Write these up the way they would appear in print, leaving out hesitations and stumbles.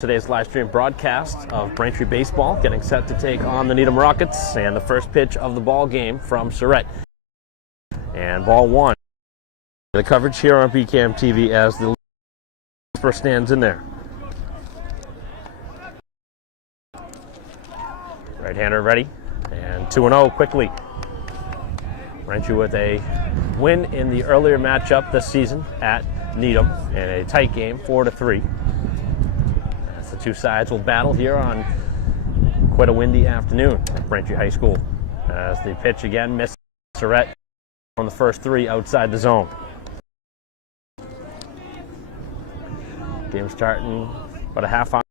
Today's live stream broadcast of Braintree baseball getting set to take on the Needham Rockets, and the first pitch of the ball game from Surrett. And ball one. The coverage here on BCAM TV as the keeper stands in there. Right-hander ready, and 2-0 quickly. Braintree with a win in the earlier matchup this season at Needham in a tight game, 4-3. The two sides will battle here on quite a windy afternoon at Braintree High School. As the pitch again misses Surrett on the first three outside the zone. Game starting about a half hour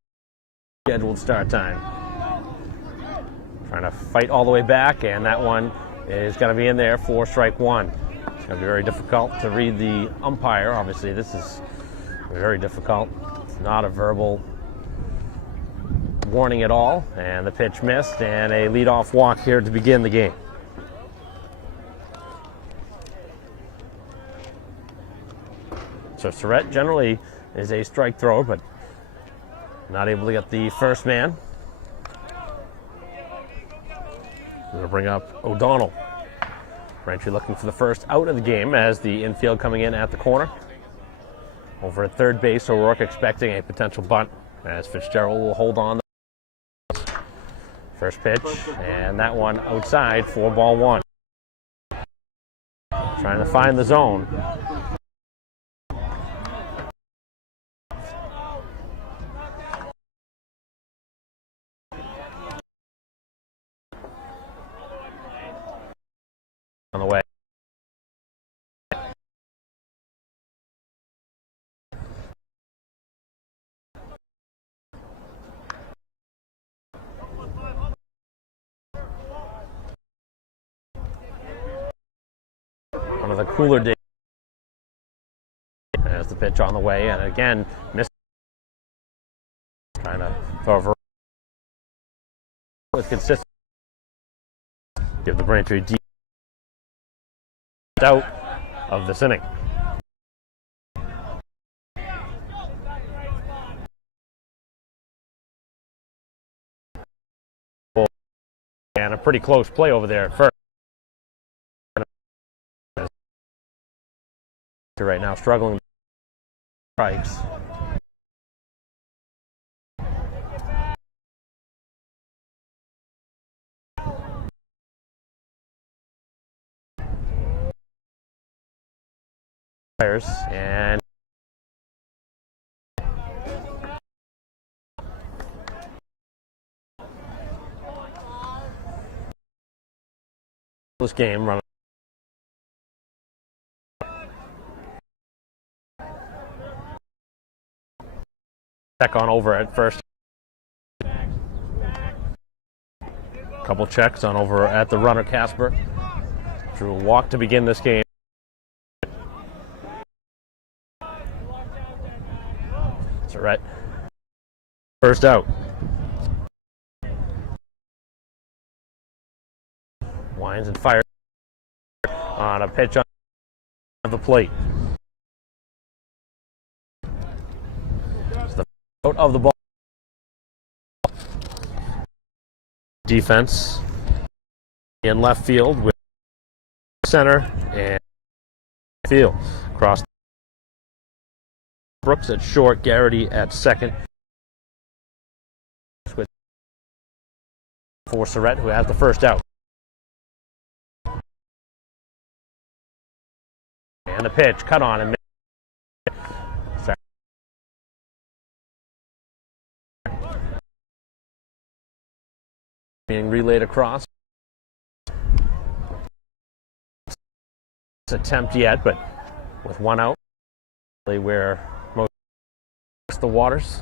scheduled start time. Trying to fight all the way back, and that one is going to be in there for strike one. It's going to be very difficult to read the umpire. Obviously, this is very difficult. It's not a verbal warning at all, and the pitch missed, and a leadoff walk here to begin the game. So Surrett generally is a strike thrower, but not able to get the first man. We're going to bring up O'Donnell. Braintree looking for the first out of the game as the infield coming in at the corner. Over at third base, O'Rourke expecting a potential bunt as Fitzgerald will hold on. First pitch, and that one outside for ball one. Trying to find the zone. On the way. One of the cooler days as the pitch on the way, and again missed. Trying to throw over with consistency. Give the Braintree deep out of this inning. And a pretty close play over there at first. Right now struggling strikes. And this game running. Check on over at first. Couple checks on over at the runner Casper. Drew a walk to begin this game. Surrett. First out. Winds and fires on a pitch on the plate. Out of the ball. Defense in left field with center and field. Cross. Brooks at short, Garrity at second. For Surrett, who has the first out. And the pitch cut on and being relayed across. Attempt yet, but with one out, where most the waters.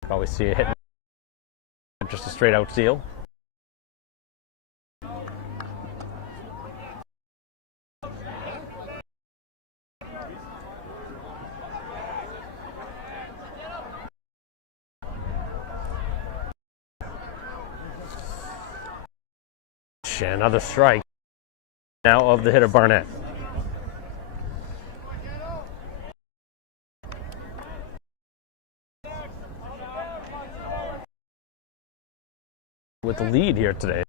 Probably see a hit, just a straight out steal. Another strike now of the hitter Barnett. with the lead here today.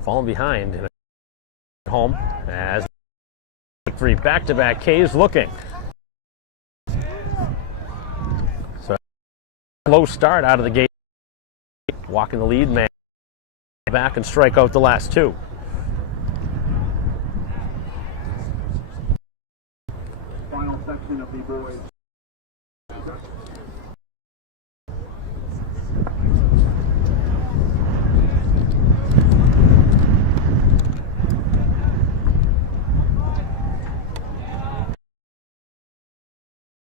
Falling behind in a home as 3 back-to-back K's looking. So slow start out of the gate. Walking the lead man back and strike out the last 2. Final section of the boys.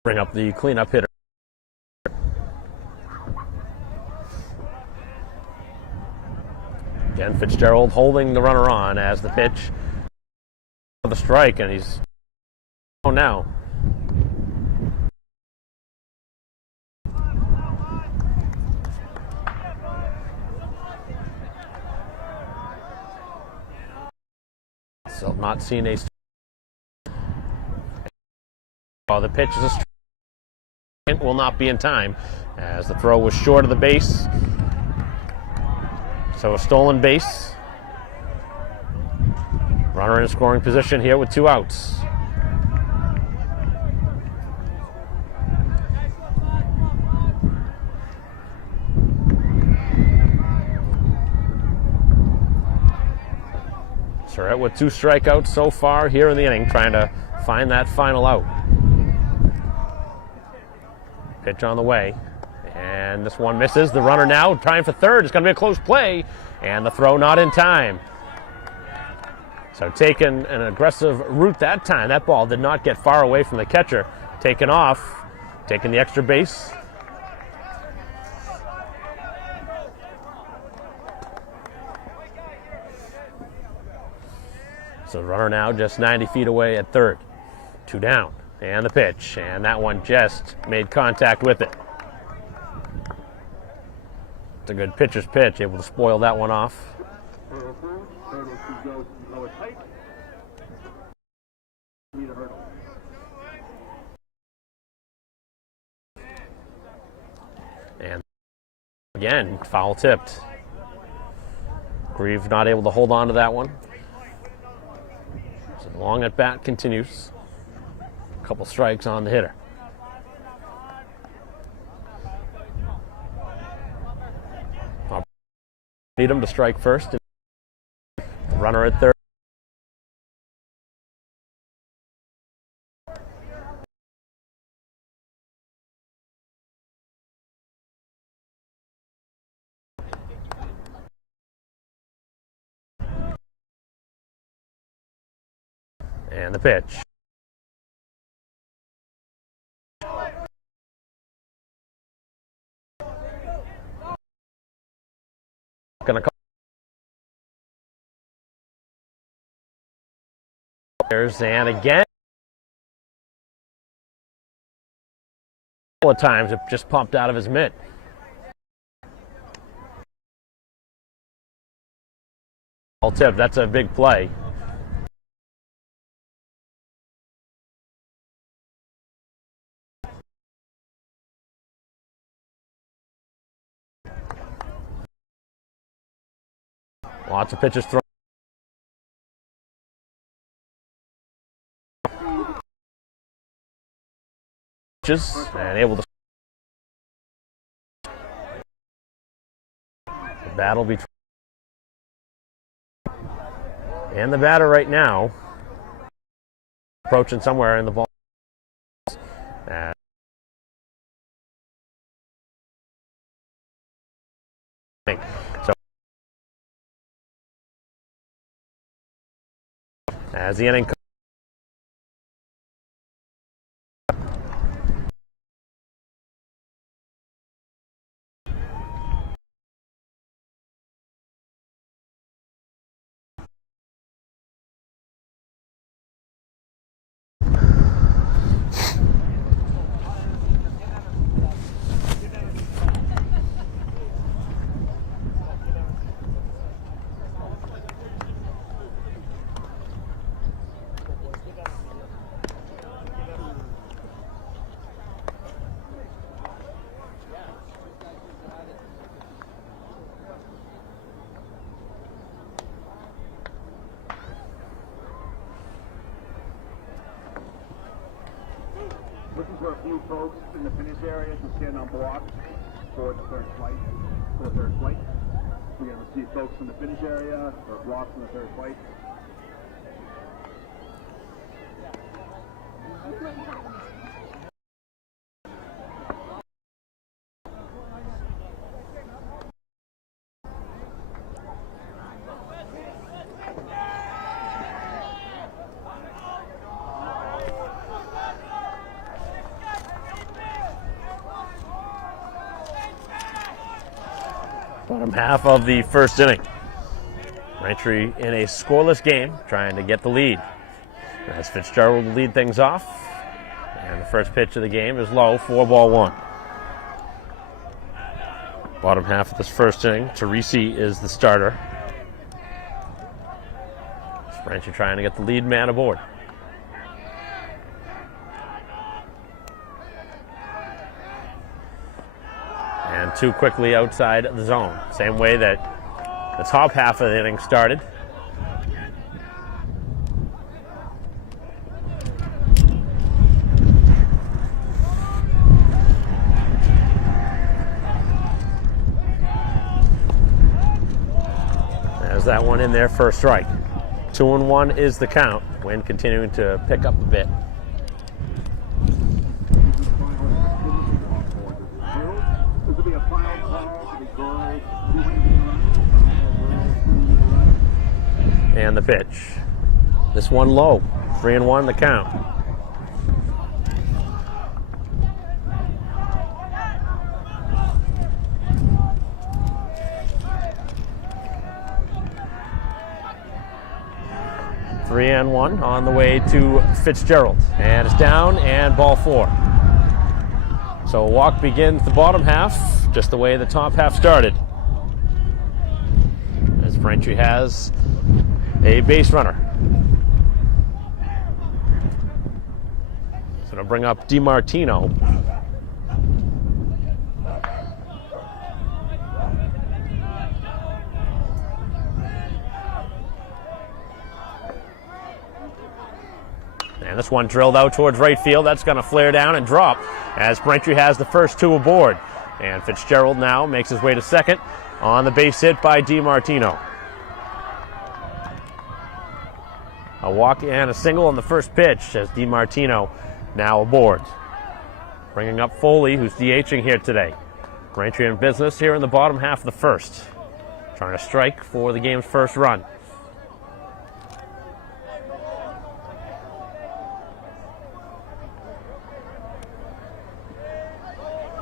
Bring up the cleanup hitter. Again, Fitzgerald holding the runner on as the pitch for the strike, and he's now. Still not seen a. Oh, the pitch is a strike. It will not be in time as the throw was short of the base. So a stolen base. Runner in scoring position here with 2 outs. Surratt with 2 strikeouts so far here in the inning, trying to find that final out. Pitch on the way, and this one misses. The runner now trying for third. It's going to be a close play, and the throw not in time. So taking an aggressive route that time. That ball did not get far away from the catcher. Taken off, taking the extra base. So the runner now just 90 feet away at third. 2 down. And the pitch, and that one just made contact with it. It's a good pitcher's pitch, able to spoil that one off. And again, foul tipped. Grieve not able to hold on to that one. So the long at bat continues. Couple strikes on the hitter. Needham to strike first. The runner at third. And the pitch. Gonna call. And again, a couple of times it just popped out of his mitt. All tip. That's a big play. Lots of pitches thrown. And able to. The battle between. And the batter right now. Approaching somewhere in the ball. So. As the inning. for a few folks in the finish area to stand on blocks for the third flight. We're going to see folks in the finish area or blocks in the third flight. Bottom half of the first inning. Braintree in a scoreless game, trying to get the lead. As Fitzgerald will lead things off. And the first pitch of the game is low, 4-1. Bottom half of this first inning, Teresi is the starter. Braintree trying to get the lead man aboard. And two quickly outside the zone. Same way that the top half of the inning started. There's that one in there for a strike. 2-1 is the count. Wind continuing to pick up a bit. And the pitch. This one low. 3-1 the count. Three and one on the way to Fitzgerald. And it's down and ball 4. So a walk begins the bottom half, just the way the top half started. As Braintree has a base runner. So to bring up DiMartino. And this one drilled out towards right field. That's going to flare down and drop as Braintree has the first two aboard. And Fitzgerald now makes his way to second on the base hit by DiMartino. A walk and a single on the first pitch as DiMartino now aboard. Bringing up Foley, who's DHing here today. Braintree in business here in the bottom half of the first. Trying to strike for the game's first run.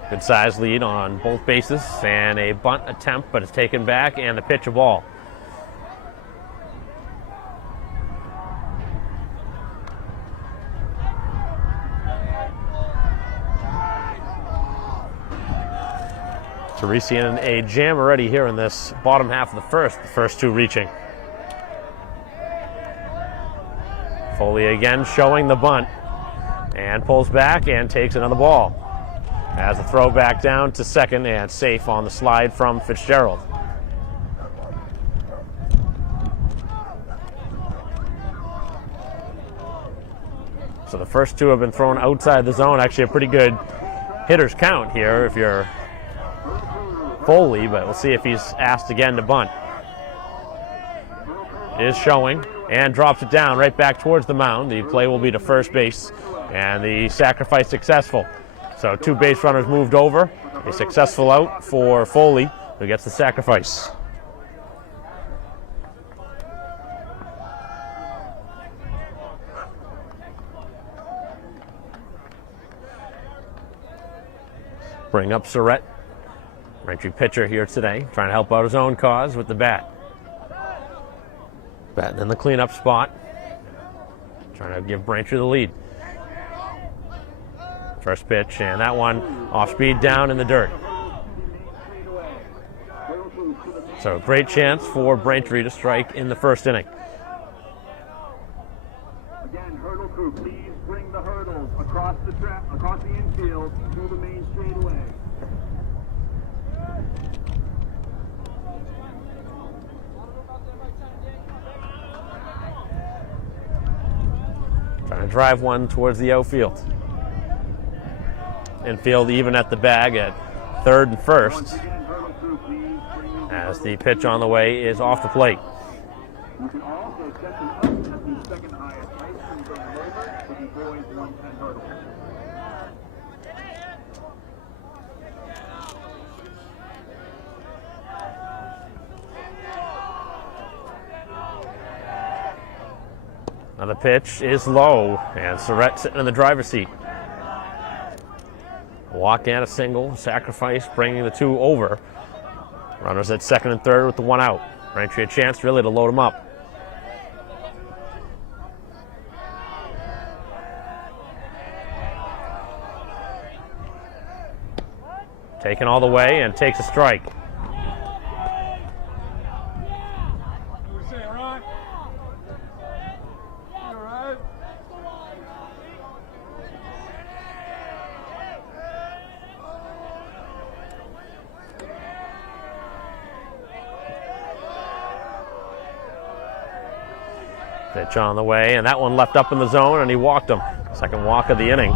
Good size lead on both bases and a bunt attempt, but it's taken back and the pitch a ball. Teresi in a jam already here in this bottom half of the first two reaching. Foley again showing the bunt and pulls back and takes another ball. As a throw back down to second and safe on the slide from Fitzgerald. So the first two have been thrown outside the zone. Actually a pretty good hitter's count here if you're Foley, but we'll see if he's asked again to bunt. Is showing and drops it down right back towards the mound. The play will be to first base and the sacrifice successful. So two base runners moved over. A successful out for Foley, who gets the sacrifice. Bring up Surrett. Braintree pitcher here today, trying to help out his own cause with the bat. Batting in the cleanup spot. Trying to give Braintree the lead. First pitch, and that one off speed down in the dirt. So great chance for Braintree to strike in the first inning. Again, hurdle crew, please bring the hurdles across the track, across the infield to the main straightaway. Trying to drive one towards the outfield. infield even at the bag at third and first, as the pitch on the way is off the plate. You can also set them up at the second highest height and bring them over to the boys 110 hurdle. Now the pitch is low, and Surratt sitting in the driver's seat. A walk and a single, sacrifice, bringing the two over. Runners at second and third with the one out. Braintree a chance really to load him up. Taken all the way and takes a strike. Pitch on the way, and that one left up in the zone, and he walked him. Second walk of the inning.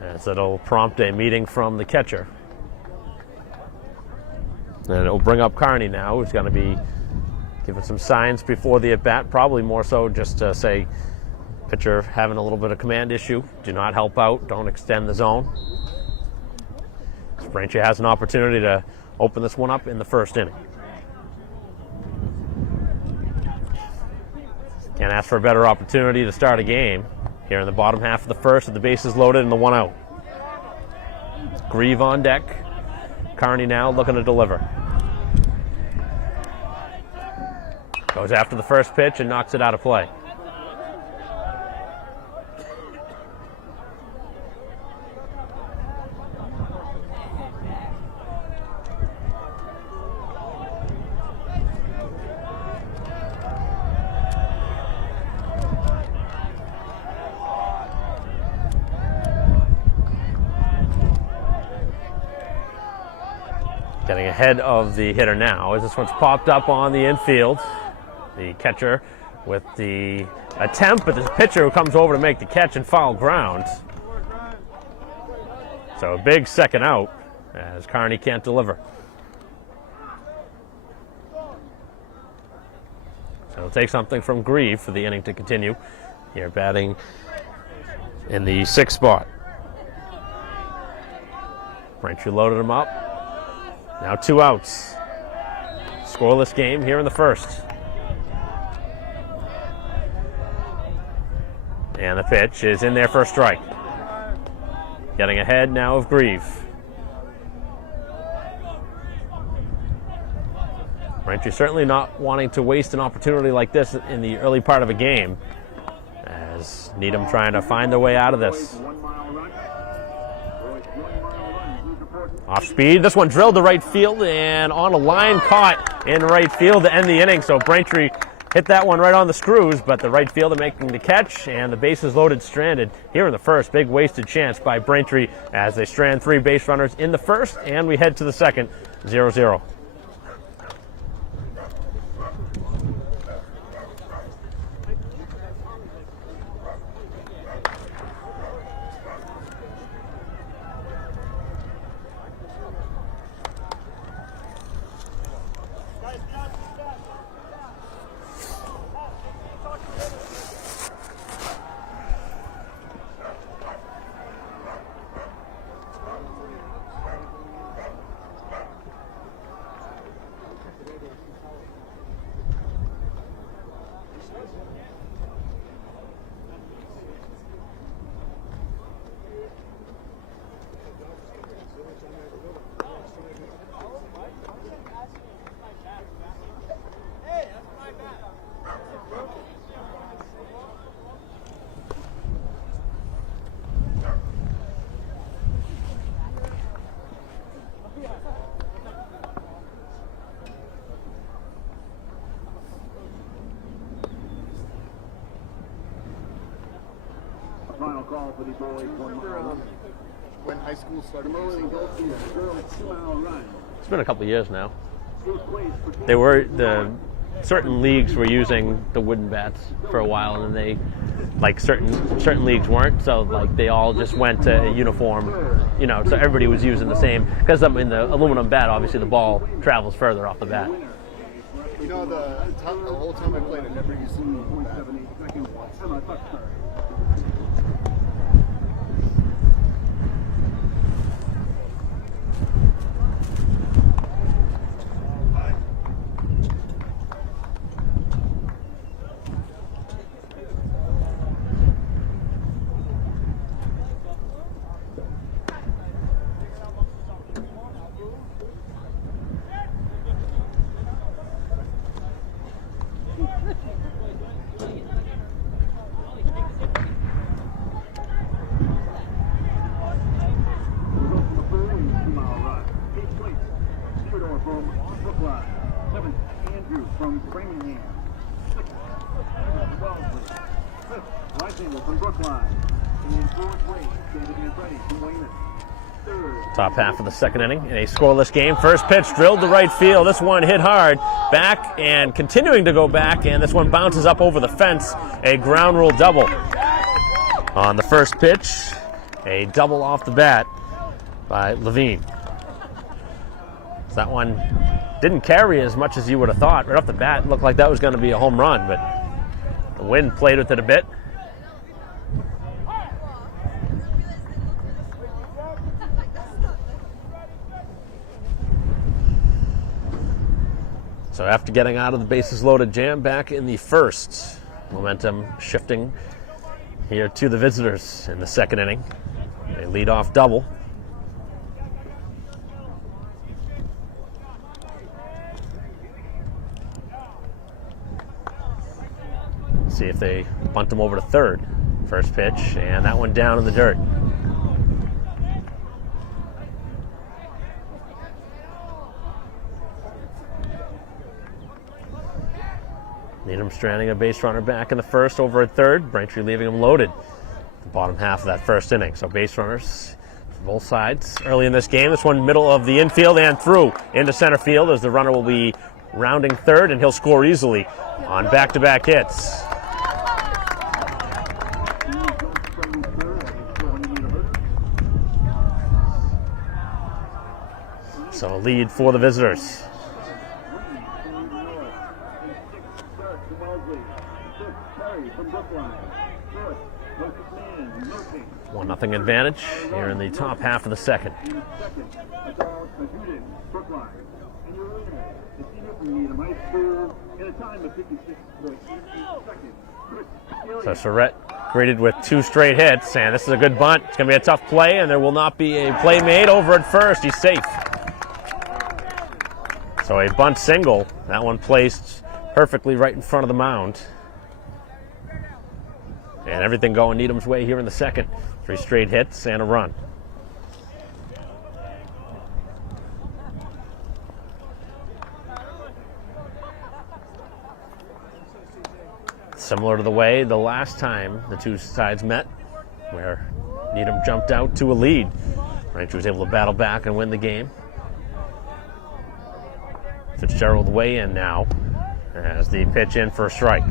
As it'll prompt a meeting from the catcher. And it'll bring up Carney now, who's going to be giving some signs before the at-bat, probably more so just to say, pitcher having a little bit of command issue. Do not help out. Don't extend the zone. Braintree has an opportunity to open this one up in the first inning. Can't ask for a better opportunity to start a game. Here in the bottom half of the first with the bases loaded and the one out. Grieve on deck. Carney now looking to deliver. Goes after the first pitch and knocks it out of play. Getting ahead of the hitter now as this one's popped up on the infield. The catcher with the attempt, but the pitcher who comes over to make the catch and foul ground. So a big second out as Carney can't deliver. So it'll take something from Grieve for the inning to continue. Here batting in the sixth spot. Braintree loaded him up. Now two outs. Scoreless game here in the first. And the pitch is in there for a strike. Getting ahead now of Grieve. Braintree certainly not wanting to waste an opportunity like this in the early part of a game, as Needham trying to find their way out of this. Off speed, this one drilled to right field and on a line caught in right field to end the inning. So Braintree hit that one right on the screws, but the right fielder making the catch and the bases loaded stranded here in the first. Big wasted chance by Braintree as they strand three base runners in the first, and we head to the second, 0-0. Final call for the boys. When high school started Rolling goes to a girl 2-mile run. It's been a couple of years now. They were certain leagues were using the wooden bats for a while, and then they like certain leagues weren't. So like they all just went to a uniform, so everybody was using the same, because in the aluminum bat, obviously the ball travels further off the bat. The whole time I played, I never used to do that. Top half of the second inning in a scoreless game. First pitch drilled to right field. This one hit hard. Back and continuing to go back, and this one bounces up over the fence. A ground rule double. On the first pitch, a double off the bat by Levine. So that one didn't carry as much as you would have thought. Right off the bat, it looked like that was going to be a home run, but the wind played with it a bit. So after getting out of the bases loaded jam back in the first, momentum shifting here to the visitors in the second inning. A leadoff double. See if they bunt him over to third. First pitch, and that one down in the dirt. Needham stranding a base runner back in the first over at third. Braintree leaving him loaded the bottom half of that first inning. So base runners from both sides early in this game. This one middle of the infield and through into center field, as the runner will be rounding third, and he'll score easily on back-to-back hits. So a lead for the visitors. 1-0 advantage here in the top half of the second. So Surratt greeted with 2 straight hits, and this is a good bunt. It's going to be a tough play, and there will not be a play made over at first. He's safe. So a bunt single, that one placed perfectly right in front of the mound. And everything going Needham's way here in the second. 3 straight hits and a run. Similar to the way the last time the two sides met, where Needham jumped out to a lead. Braintree was able to battle back and win the game. Fitzgerald way in now as the pitch in for a strike.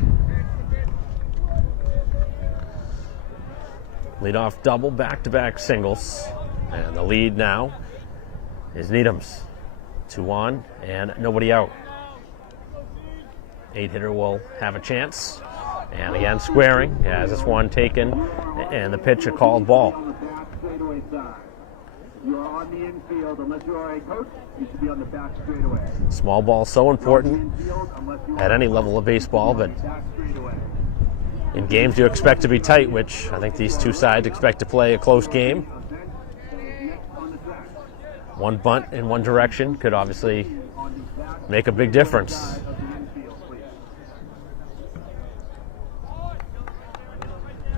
Leadoff double, back-to-back singles. And the lead now is Needham's. 2 on and nobody out. 8-hitter will have a chance. And again, squaring as this one taken, and the pitch a called ball. You are on the infield. Unless you are a coach, you should be on the back straightaway. Small ball so important at any level of baseball, but in games you expect to be tight, which I think these two sides expect to play a close game. One bunt in one direction could obviously make a big difference.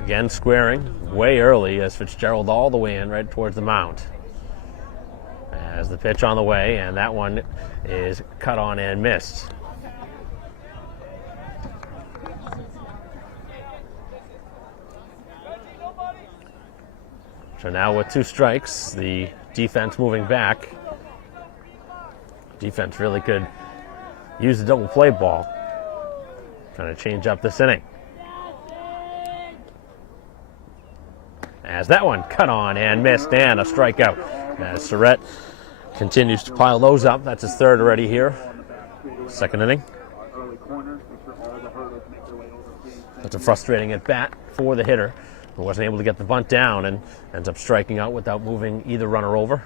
Again, squaring way early as Fitzgerald all the way in right towards the mound. As the pitch on the way, and that one is cut on and missed. So now with 2 strikes, the defense moving back. Defense really could use the double play ball. Trying to change up this inning. as that one cut on and missed, and a strikeout. As Surratt continues to pile those up. That's his third already here. Second inning. That's a frustrating at bat for the hitter, who wasn't able to get the bunt down and ends up striking out without moving either runner over.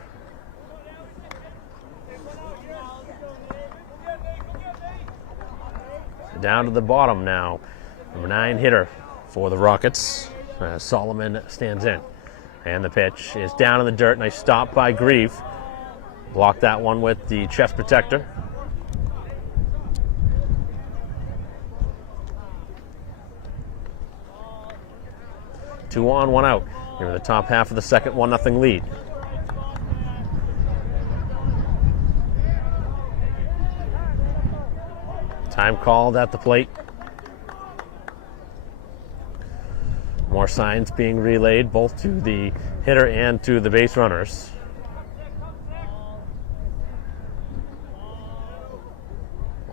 Down to the bottom now. Number 9 hitter for the Rockets. Solomon stands in. And the pitch is down in the dirt. Nice stop by Grieve. Blocked that one with the chest protector. Two on, one out. Here in the top half of the second, 1-0 lead. Time called at the plate. More signs being relayed both to the hitter and to the base runners.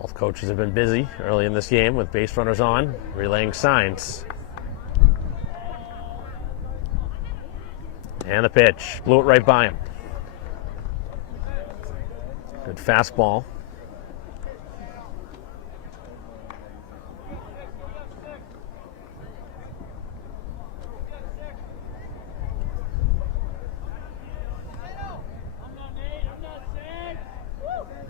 Both coaches have been busy early in this game with base runners on, relaying signs. And the pitch, blew it right by him. Good fastball.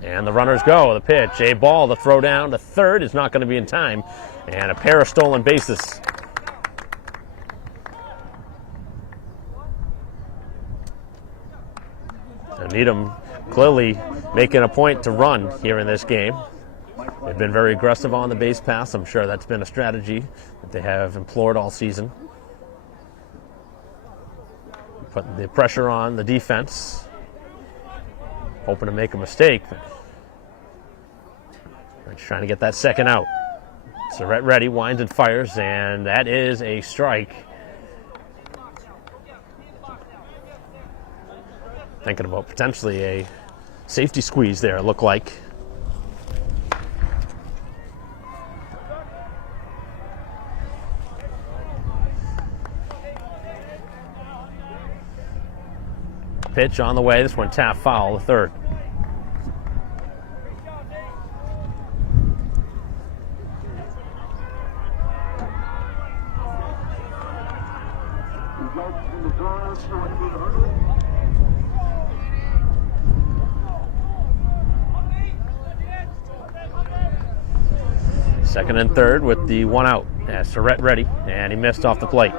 And the runners go. The pitch, a ball, the throw down to third is not going to be in time. And a pair of stolen bases. And Needham clearly making a point to run here in this game. They've been very aggressive on the base pass. I'm sure that's been a strategy that they have employed all season. Putting the pressure on the defense. Hoping to make a mistake. Just trying to get that second out. Surratt ready, winds and fires, and that is a strike. Thinking about potentially a safety squeeze there, it looked like. Pitch on the way, this one tap foul, the third. Second and third with the one out. As Surratt ready, and he missed off the plate.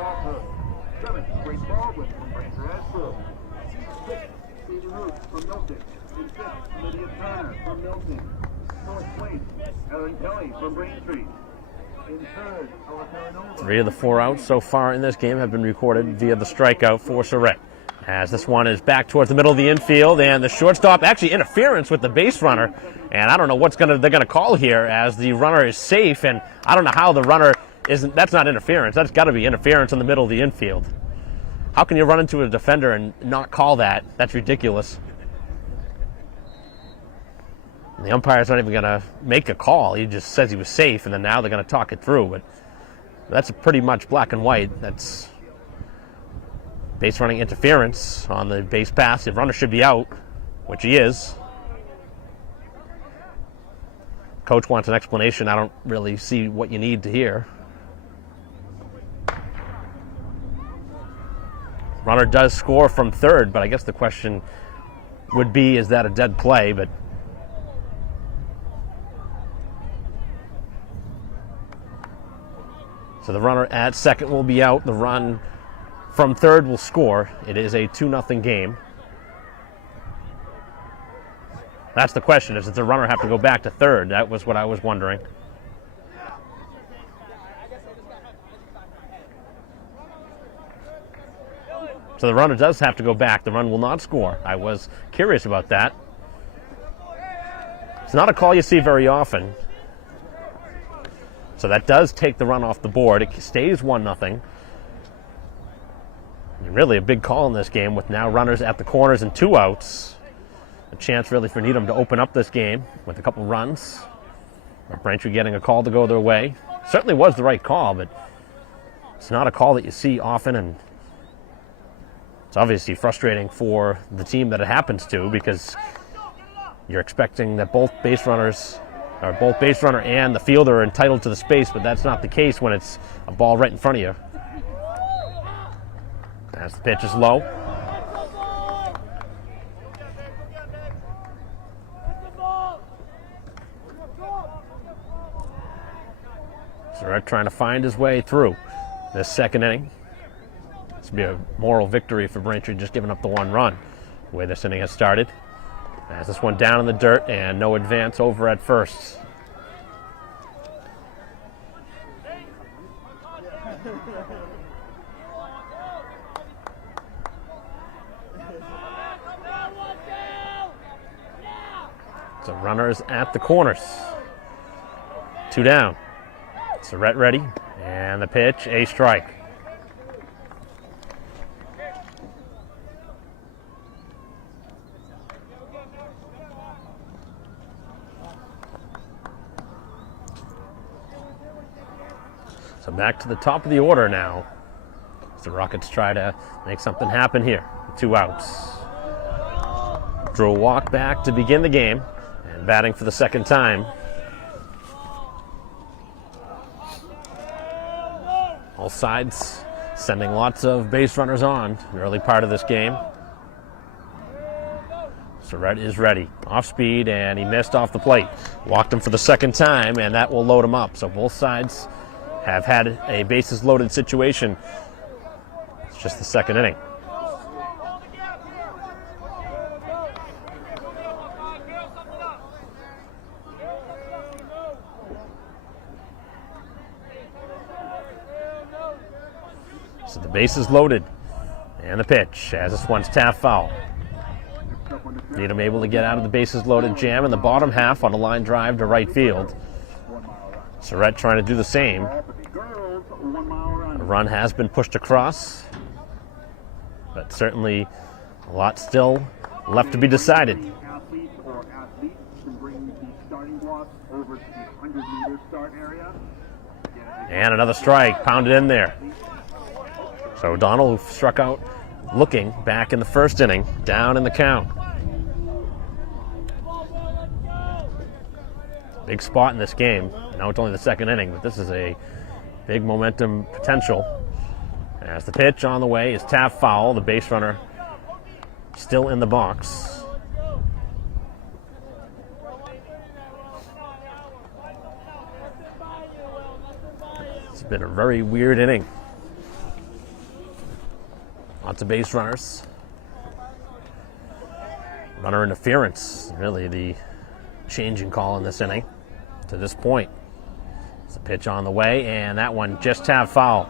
Three of the 4 outs so far in this game have been recorded via the strikeout for Surratt. As this one is back towards the middle of the infield, and the shortstop actually interference with the base runner, and I don't know what they're gonna call here, as the runner is safe, and I don't know how the runner isn't. That's not interference. That's got to be interference in the middle of the infield. How can you run into a defender and not call that? That's ridiculous. And the umpire's not even gonna make a call. He just says he was safe, and then now they're gonna talk it through. But that's pretty much black and white. That's base running interference on the base pass. The runner should be out, which he is. Coach wants an explanation. I don't really see what you need to hear. Runner does score from third, but I guess the question would be, is that a dead play? But so the runner at second will be out. The run from third will score. It is a 2-0 game. That's the question, is does the runner have to go back to third? That was what I was wondering. So the runner does have to go back. The run will not score. I was curious about that. It's not a call you see very often. So that does take the run off the board. It stays 1-0. And really a big call in this game with now runners at the corners and 2 outs. A chance really for Needham to open up this game with a couple runs. Braintree getting a call to go their way. Certainly was the right call, but it's not a call that you see often, and It's obviously frustrating for the team that it happens to, because you're expecting that both base runner and the fielder are entitled to the space, but that's not the case when it's a ball right in front of you. As the pitch is low. Surratt trying to find his way through this second inning. This will be a moral victory for Braintree, just giving up the one run, the way this inning has started. As this one down in the dirt and no advance over at first. So runners at the corners. 2 down. Surratt ready, and the pitch, a strike. So back to the top of the order now, as the Rockets try to make something happen here. 2 outs. Drew a walk back to begin the game, and batting for the second time. All sides sending lots of base runners on in the early part of this game. Surratt is ready. Off speed, and he missed off the plate. Walked him for the second time, and that will load him up. So both sides have had a bases loaded situation. It's just the second inning. So the bases loaded, and the pitch as this one's tapped foul. Needham able to get out of the bases loaded jam in the bottom half on a line drive to right field. Surratt trying to do the same. The run has been pushed across, but certainly a lot still left to be decided. And another strike pounded in there. So O'Donnell, who struck out looking back in the first inning, down in the count. Big spot in this game. Now it's only the second inning, but this is a big momentum potential. As the pitch on the way is tapped foul, the base runner still in the box. It's been a very weird inning. Lots of base runners. Runner interference, really the changing call in this inning to this point. It's a pitch on the way, and that one just tapped foul.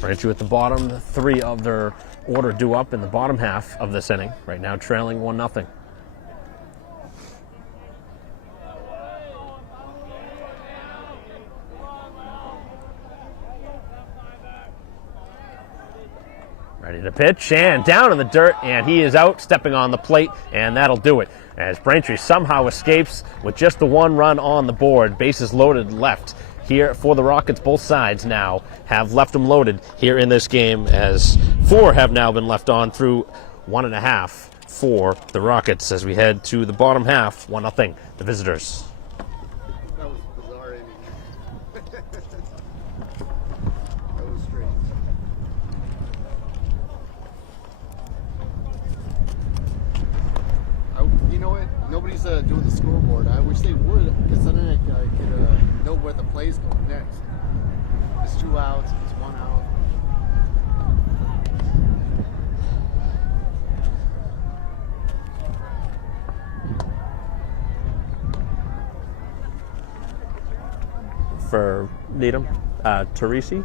Braintree with the bottom 3 of their order due up in the bottom half of this inning. Right now trailing 1-0. Ready to pitch, and down in the dirt, and he is out, stepping on the plate, and that'll do it. As Braintree somehow escapes with just the 1 run on the board. Bases loaded left here for the Rockets. Both sides now have left them loaded here in this game, as 4 have now been left on through 1.5 for the Rockets as we head to the bottom half. 1-0, the visitors. That was bizarre inning. That was strange. You know what? Nobody's doing the scoreboard. I wish they would, because then I could know where the play's going next. It's 2 outs. It's 1 out. For Needham, Teresi.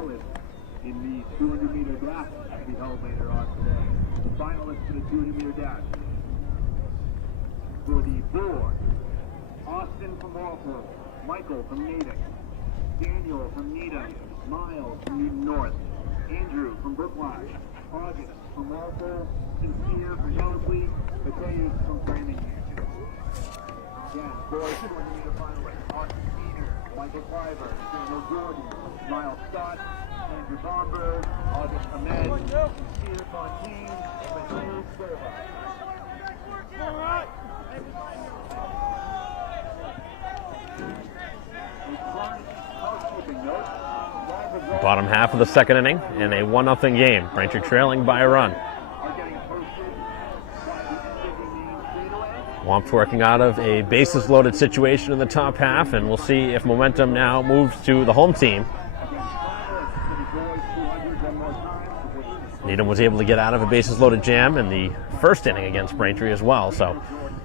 finalists in the 200-meter dash to be held later on today. The finalists for the 200-meter dash. For the board, Austin from Walpole, Michael from Natick, Daniel from Needham, Miles from Needham North, Andrew from Brookline, August from Walpole, Sincere from Wellesley, Mateus from Framingham. Again, boys 200-meter finalists, Austin Senior, Michael Cliver, Daniel Jordan, Miles Scott, Andrew Bomberg, August Ahmed, Sincere Fontaine, and Mateus Silva. Bottom half of the second inning in a 1-0 game. Braintree trailing by a run. Womps working out of a bases-loaded situation in the top half, and we'll see if momentum now moves to the home team. Needham was able to get out of a bases-loaded jam in the first inning against Braintree as well, so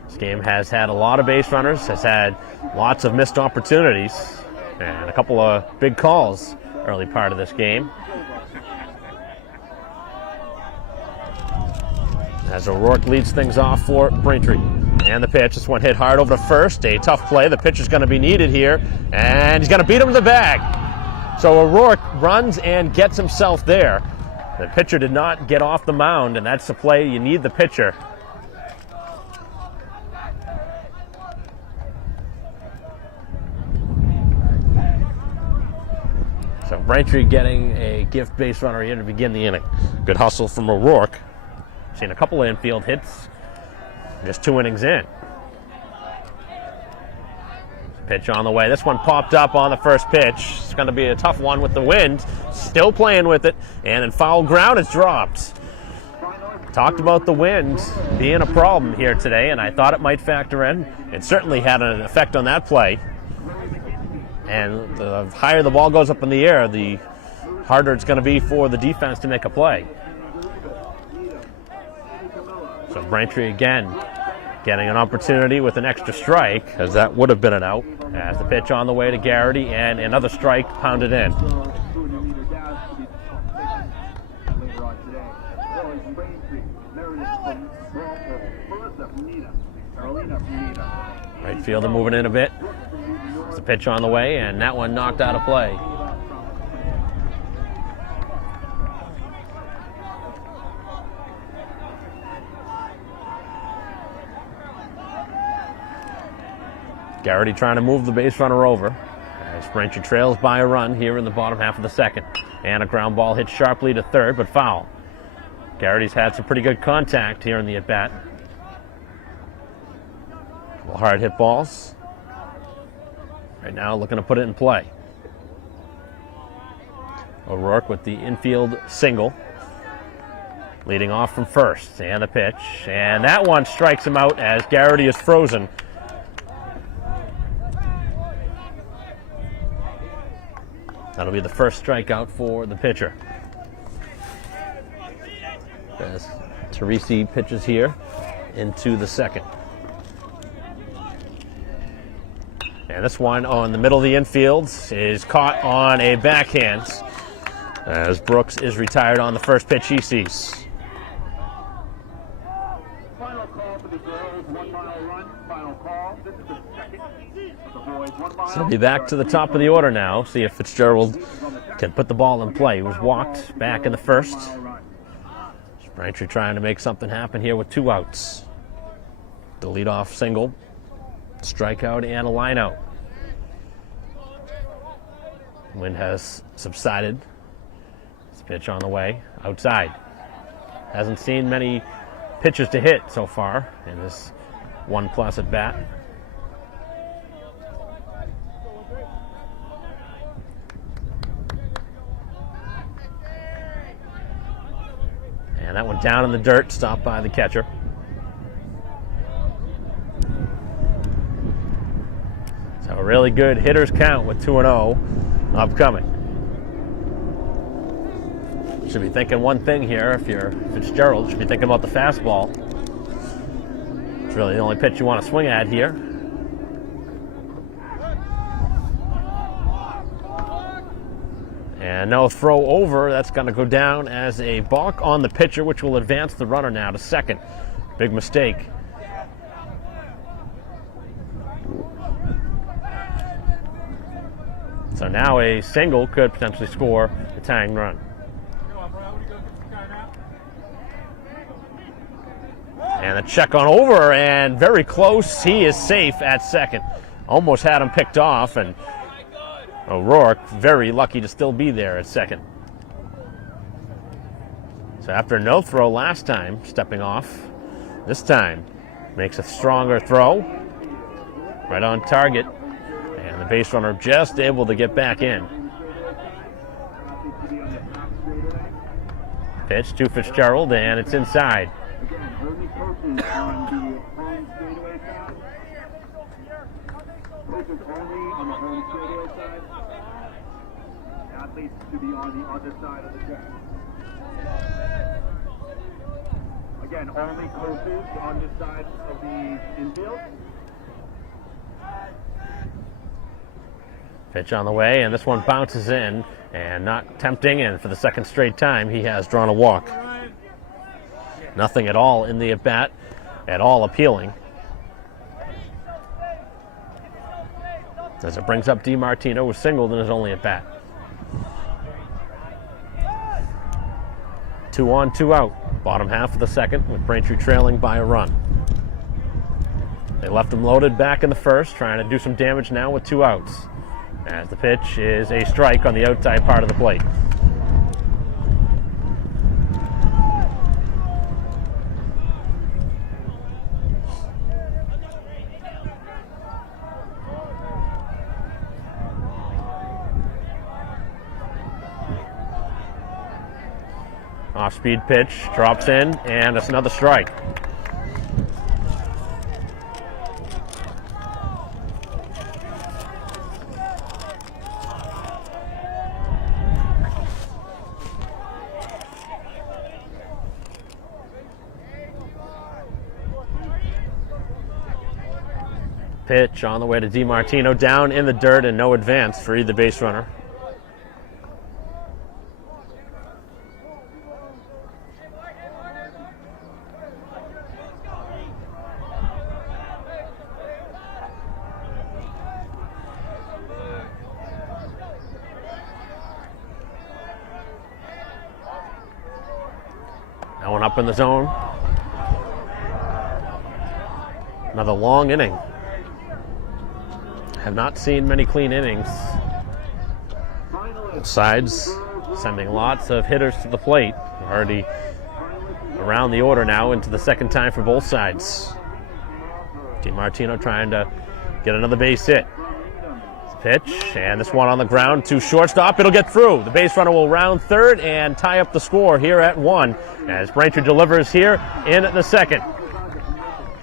this game has had a lot of base runners, has had lots of missed opportunities, and a couple of big calls early part of this game. As O'Rourke leads things off for Braintree. And the pitch, this one hit hard over to first. A tough play. The pitch is going to be needed here. And he's going to beat him to the bag. So O'Rourke runs and gets himself there. The pitcher did not get off the mound, and that's the play. You need the pitcher. So Braintree getting a gift base runner here to begin the inning. Good hustle from O'Rourke. Seen a couple of infield hits just 2 innings in. Pitch on the way. This one popped up on the first pitch. It's going to be a tough one with the wind. Still playing with it. And in foul ground, it's dropped. Talked about the wind being a problem here today, and I thought it might factor in. It certainly had an effect on that play. And the higher the ball goes up in the air, the harder it's going to be for the defense to make a play. So Braintree again getting an opportunity with an extra strike, as that would have been an out. As the pitch on the way to Garrity, and another strike pounded in. Right fielder moving in a bit. There's a pitch on the way, and that one knocked out of play. Garrity trying to move the base runner over as Braintree trails by a run here in the bottom half of the second. And a ground ball hit sharply to third, but foul. Garrity's had some pretty good contact here in the at-bat. Couple hard hit balls. Right now looking to put it in play. O'Rourke with the infield single. Leading off from first. And the pitch. And that one strikes him out as Garrity is frozen. That'll be the first strikeout for the pitcher. As Teresi pitches here into the second. And this one in the middle of the infield is caught on a backhand as Brooks is retired on the first pitch he sees. Final call for the girls, 1 mile run, final call. This is the second of the boys, 1 mile. So we'll be back to the top of the order now. See if Fitzgerald can put the ball in play. He was walked back in the first. Braintree trying to make something happen here with 2 outs. The leadoff single, strikeout, and a line out. Wind has subsided. This pitch on the way, outside. Hasn't seen many pitches to hit so far in this 1+ at bat. And that one down in the dirt, stopped by the catcher. So a really good hitter's count with 2-0 upcoming. Should be thinking one thing here if you're Fitzgerald. Should be thinking about the fastball. It's really the only pitch you want to swing at here. And And no throw over. That's going to go down as a balk on the pitcher, which will advance the runner now to second. Big mistake. So now a single could potentially score the tying run. And a check on over, and very close. He is safe at second. Almost had him picked off, and O'Rourke very lucky to still be there at second. So after no throw last time, stepping off, this time makes a stronger throw. Right on target. And the base runner just able to get back in. Pitch to Fitzgerald, and it's inside. Only coaches on the home straightaway side. Coaches only on the home straightaway side. Athletes to be on the other side of the track. Again, only coaches on this side of the infield. Pitch on the way, and this one bounces in, and not tempting, and for the second straight time, he has drawn a walk. Nothing at all in the at-bat, at all appealing. As it brings up DiMartino, was singled in his only at-bat. 2 on, 2 out. Bottom half of the second, with Braintree trailing by a run. They left him loaded back in the first, trying to do some damage now with 2 outs. As the pitch is a strike on the outside part of the plate. Off-speed pitch, drops in, and it's another strike. Pitch on the way to DiMartino, down in the dirt, and no advance for either base runner. That one up in the zone. Another long inning. Have not seen many clean innings. Both sides sending lots of hitters to the plate. Already around the order now into the second time for both sides. DiMartino trying to get another base hit. Pitch, and this one on the ground to shortstop. It'll get through. The base runner will round third and tie up the score here at 1 as Braintree delivers here in the second.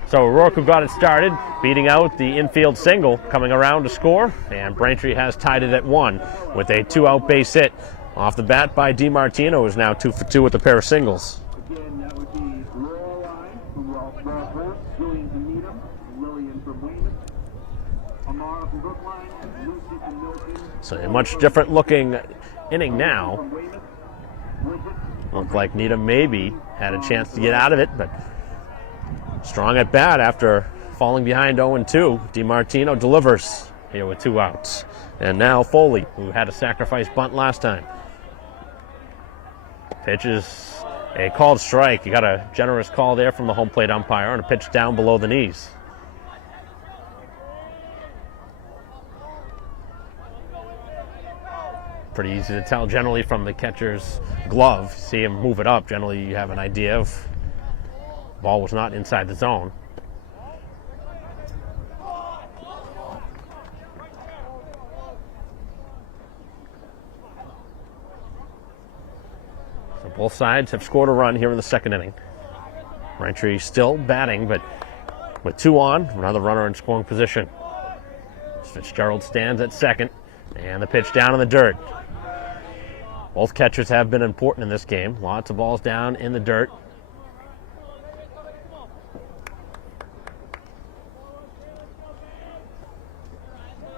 So O'Rourke, who got it started, beating out the infield single, coming around to score, and Braintree has tied it at 1 with a 2-out base hit off the bat by DiMartino, who is now 2 for 2 with a pair of singles. Again, that would be Lorelei from Wellsboro, Julian from Needham, Lillian from Weymouth, Amara from Brookline, Lucy from Milton. So a much different looking inning now. From Weymouth, Bridget. Looked like Needham maybe had a chance to get out of it, but strong at bat after falling behind 0-2. DiMartino delivers here with 2 outs. And now Foley, who had a sacrifice bunt last time. Pitches a called strike. You got a generous call there from the home plate umpire on a pitch down below the knees. Pretty easy to tell generally from the catcher's glove. See him move it up. Generally you have an idea of ball was not inside the zone. So both sides have scored a run here in the second inning. Braintree still batting, but with 2 on, another runner in scoring position. Fitzgerald stands at second, and the pitch down in the dirt. Both catchers have been important in this game. Lots of balls down in the dirt.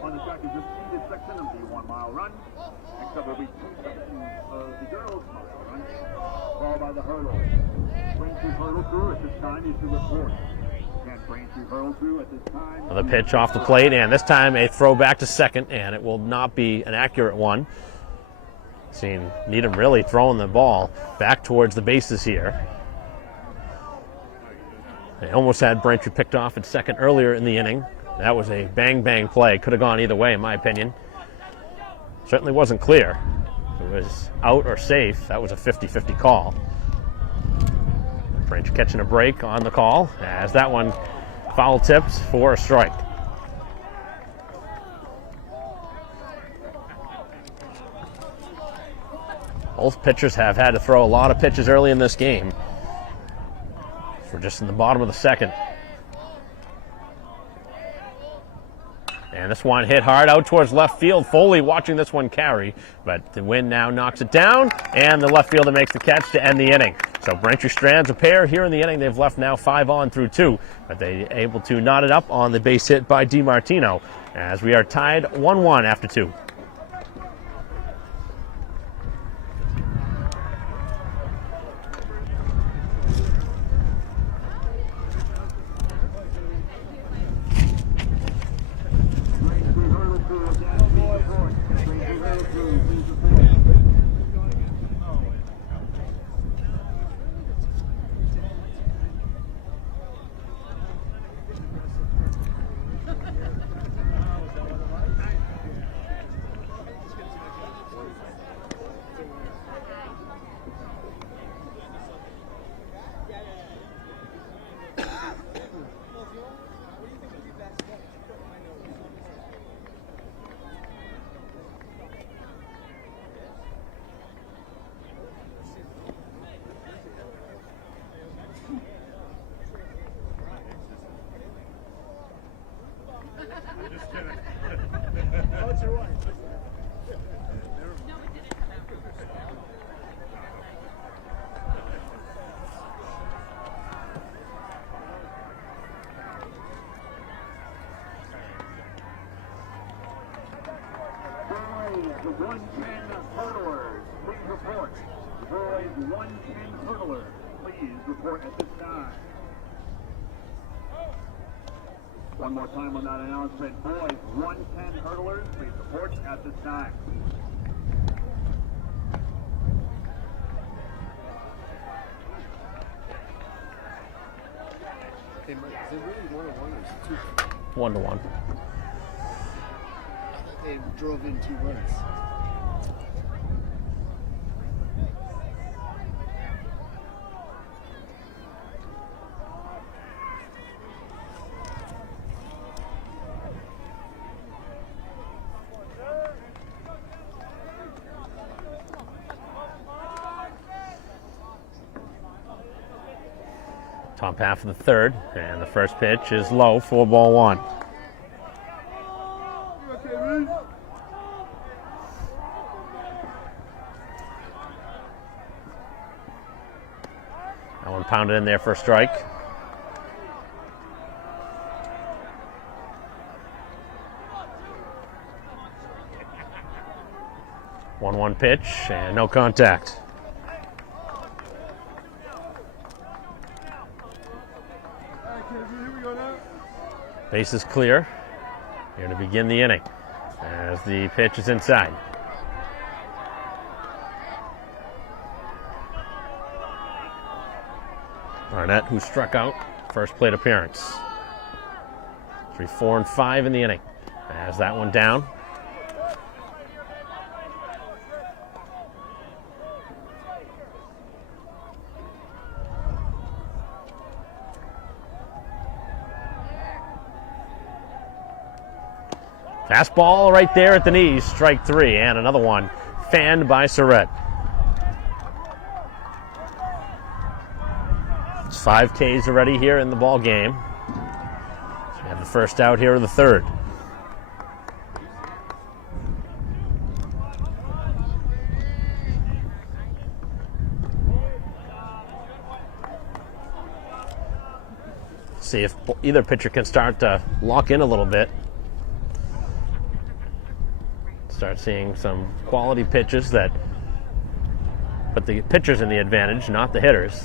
On the track is ladies section of the 1 mile run. Next up will be 2 sections of the girls mile run, followed by the hurdle. Braintree hurdle crew at this time is to report. And Braintree hurdle crew at this time. Another pitch off the plate, and this time a throw back to second, and it will not be an accurate one. Seeing Needham really throwing the ball back towards the bases here. They almost had Braintree picked off at second earlier in the inning. That was a bang-bang play. Could have gone either way, in my opinion. Certainly wasn't clear. If it was out or safe, that was a 50-50 call. Braintree catching a break on the call as that one foul tipped for a strike. Both pitchers have had to throw a lot of pitches early in this game. We're just in the bottom of the second. And this one hit hard out towards left field. Foley watching this one carry, but the wind now knocks it down, and the left fielder makes the catch to end the inning. So Braintree strands a pair here in the inning. They've left now 5 on through 2, but they able to knot it up on the base hit by DiMartino as we are tied 1-1 after 2. The 110 hurdlers, please report. The boys 110 hurdlers, please report at this time. One more time on that announcement. Boys 110 hurdlers, please report at this time. Is it really 1-1 or is it 2? 1-1. They drove in 2 runs. Top half of the third, and the first pitch is low, 4-1. That one pounded in there for a strike. One pitch and no contact. Base is clear. Here to begin the inning as the pitch is inside. Arnett, who struck out, first plate appearance. 3, 4, and 5 in the inning. As that one down. Fastball right there at the knees, strike 3, and another one fanned by Surratt. It's 5 Ks already here in the ball game. So we have the first out here of the third. See if either pitcher can start to lock in a little bit. Start seeing some quality pitches that put the pitchers in the advantage, not the hitters.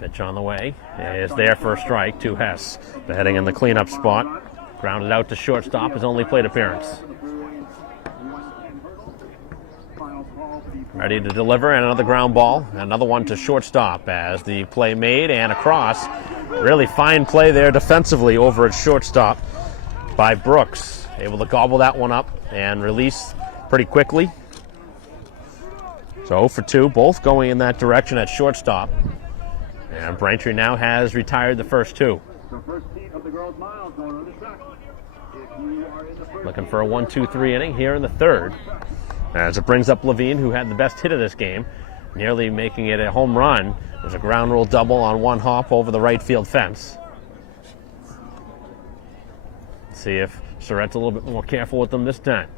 Pitch on the way. Is there for a strike to Hess. Heading in the cleanup spot. Grounded out to shortstop, his only plate appearance. Ready to deliver, and another ground ball. Another one to shortstop as the play made and across. Really fine play there defensively over at shortstop by Brooks. Able to gobble that one up and release pretty quickly. So 0 for 2, both going in that direction at shortstop. And Braintree now has retired the first two. Looking for a 1-2-3 inning here in the third. As it brings up Levine, who had the best hit of this game, nearly making it a home run. It was a ground rule double on one hop over the right field fence. Let's see if Surratt's a little bit more careful with them this time.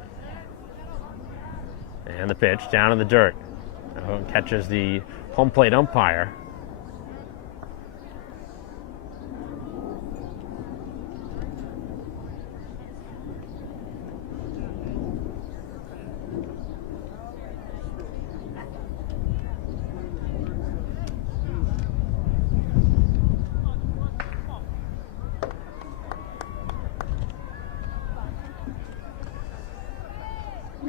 And the pitch down in the dirt. Catches the home plate umpire.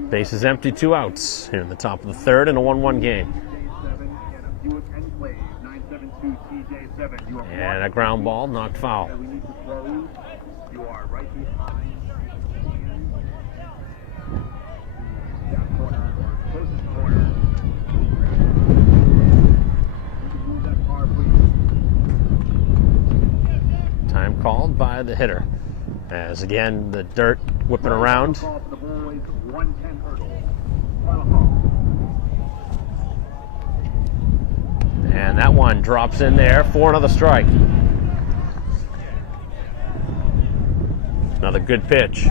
Base is empty, 2 outs here in the top of the third in a 1-1 game. And a ground ball knocked foul. Time called by the hitter. As again, the dirt whipping around. And that one drops in there for another strike. Another good pitch.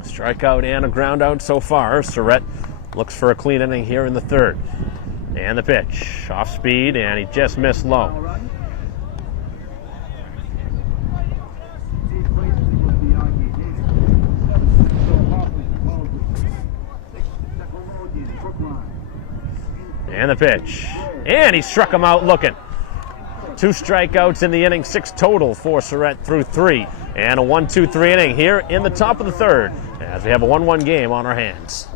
Strikeout and a ground out so far. Surratt looks for a clean inning here in the third. And the pitch. Off speed, and he just missed low. And the pitch. And he struck him out looking. 2 strikeouts in the inning, 6 total for Surratt through 3. And a 1-2-3 inning here in the top of the third as we have a 1-1 game on our hands.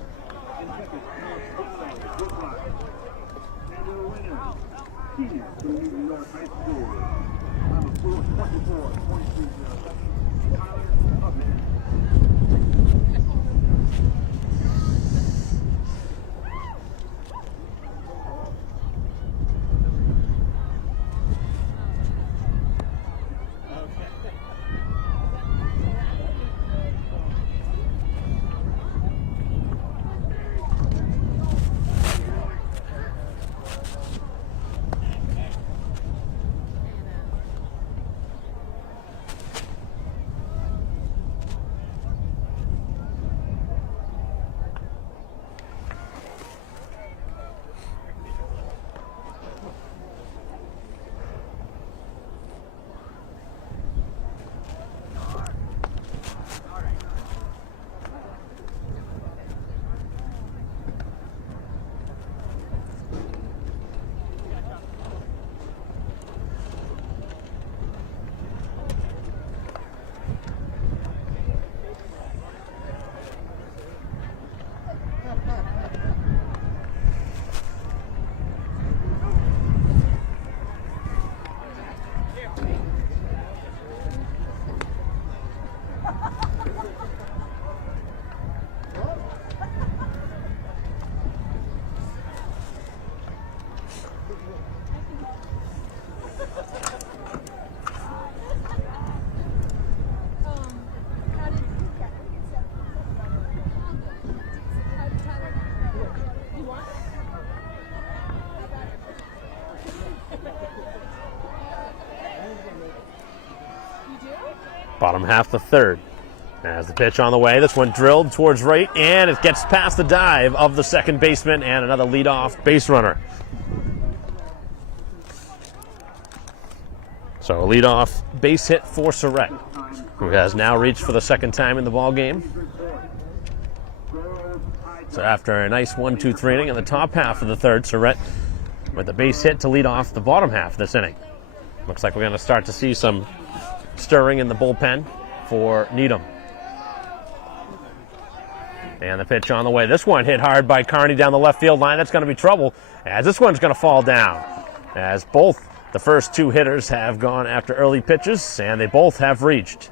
Bottom half the third As the pitch on the way, this one drilled towards right, and it gets past the dive of the second baseman and another leadoff base runner. So a leadoff base hit for Surratt, who has now reached for the second time in the ball game. So after a nice 1-2-3 inning in the top half of the third, Surratt with a base hit to lead off the bottom half of this inning. Looks like we're going to start to see some stirring in the bullpen for Needham. And the pitch on the way. This one hit hard by Carney down the left field line. That's going to be trouble, as this one's going to fall down. As both the first two hitters have gone after early pitches, and they both have reached.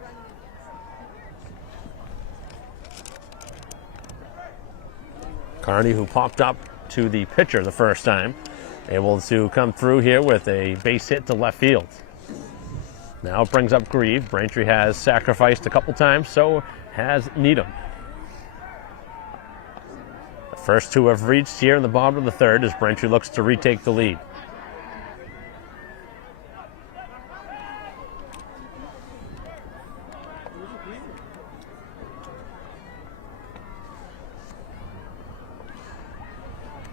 Carney, who popped up to the pitcher the first time, able to come through here with a base hit to left field. Now it brings up Grieve. Braintree has sacrificed a couple times, so has Needham. The first two have reached here in the bottom of the third as Braintree looks to retake the lead.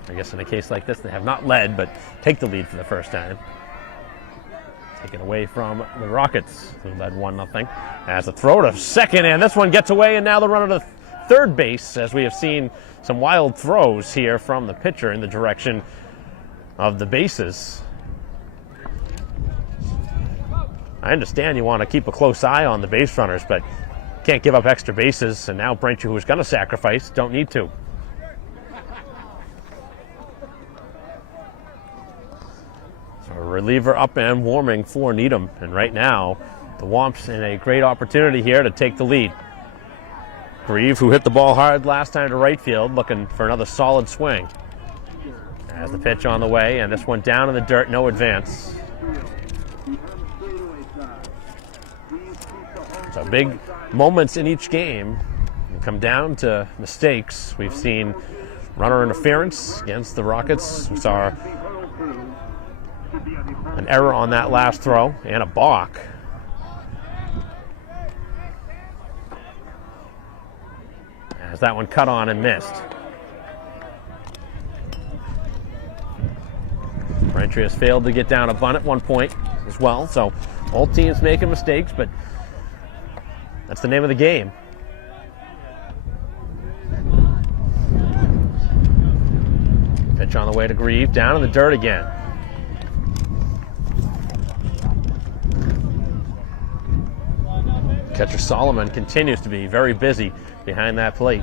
I guess in a case like this, they have not led, but take the lead for the first time. Taken away from the Rockets, who led 1-0. As a throw to second, and this one gets away, and now the runner to third base, as we have seen some wild throws here from the pitcher in the direction of the bases. I understand you want to keep a close eye on the base runners, but can't give up extra bases, and now Braintree, who is going to sacrifice, don't need to. So a reliever up and warming for Needham, and right now the Womps in a great opportunity here to take the lead. Grieve, who hit the ball hard last time to right field, looking for another solid swing. As the pitch on the way, and this one down in the dirt, no advance. So big moments in each game come down to mistakes. We've seen runner interference against the Rockets. We saw an error on that last throw and a balk. As that one cut on and missed. Braintree has failed to get down a bunt at one point as well, so both teams making mistakes, but that's the name of the game. Pitch on the way to Grieve, down in the dirt again. Catcher Solomon continues to be very busy behind that plate.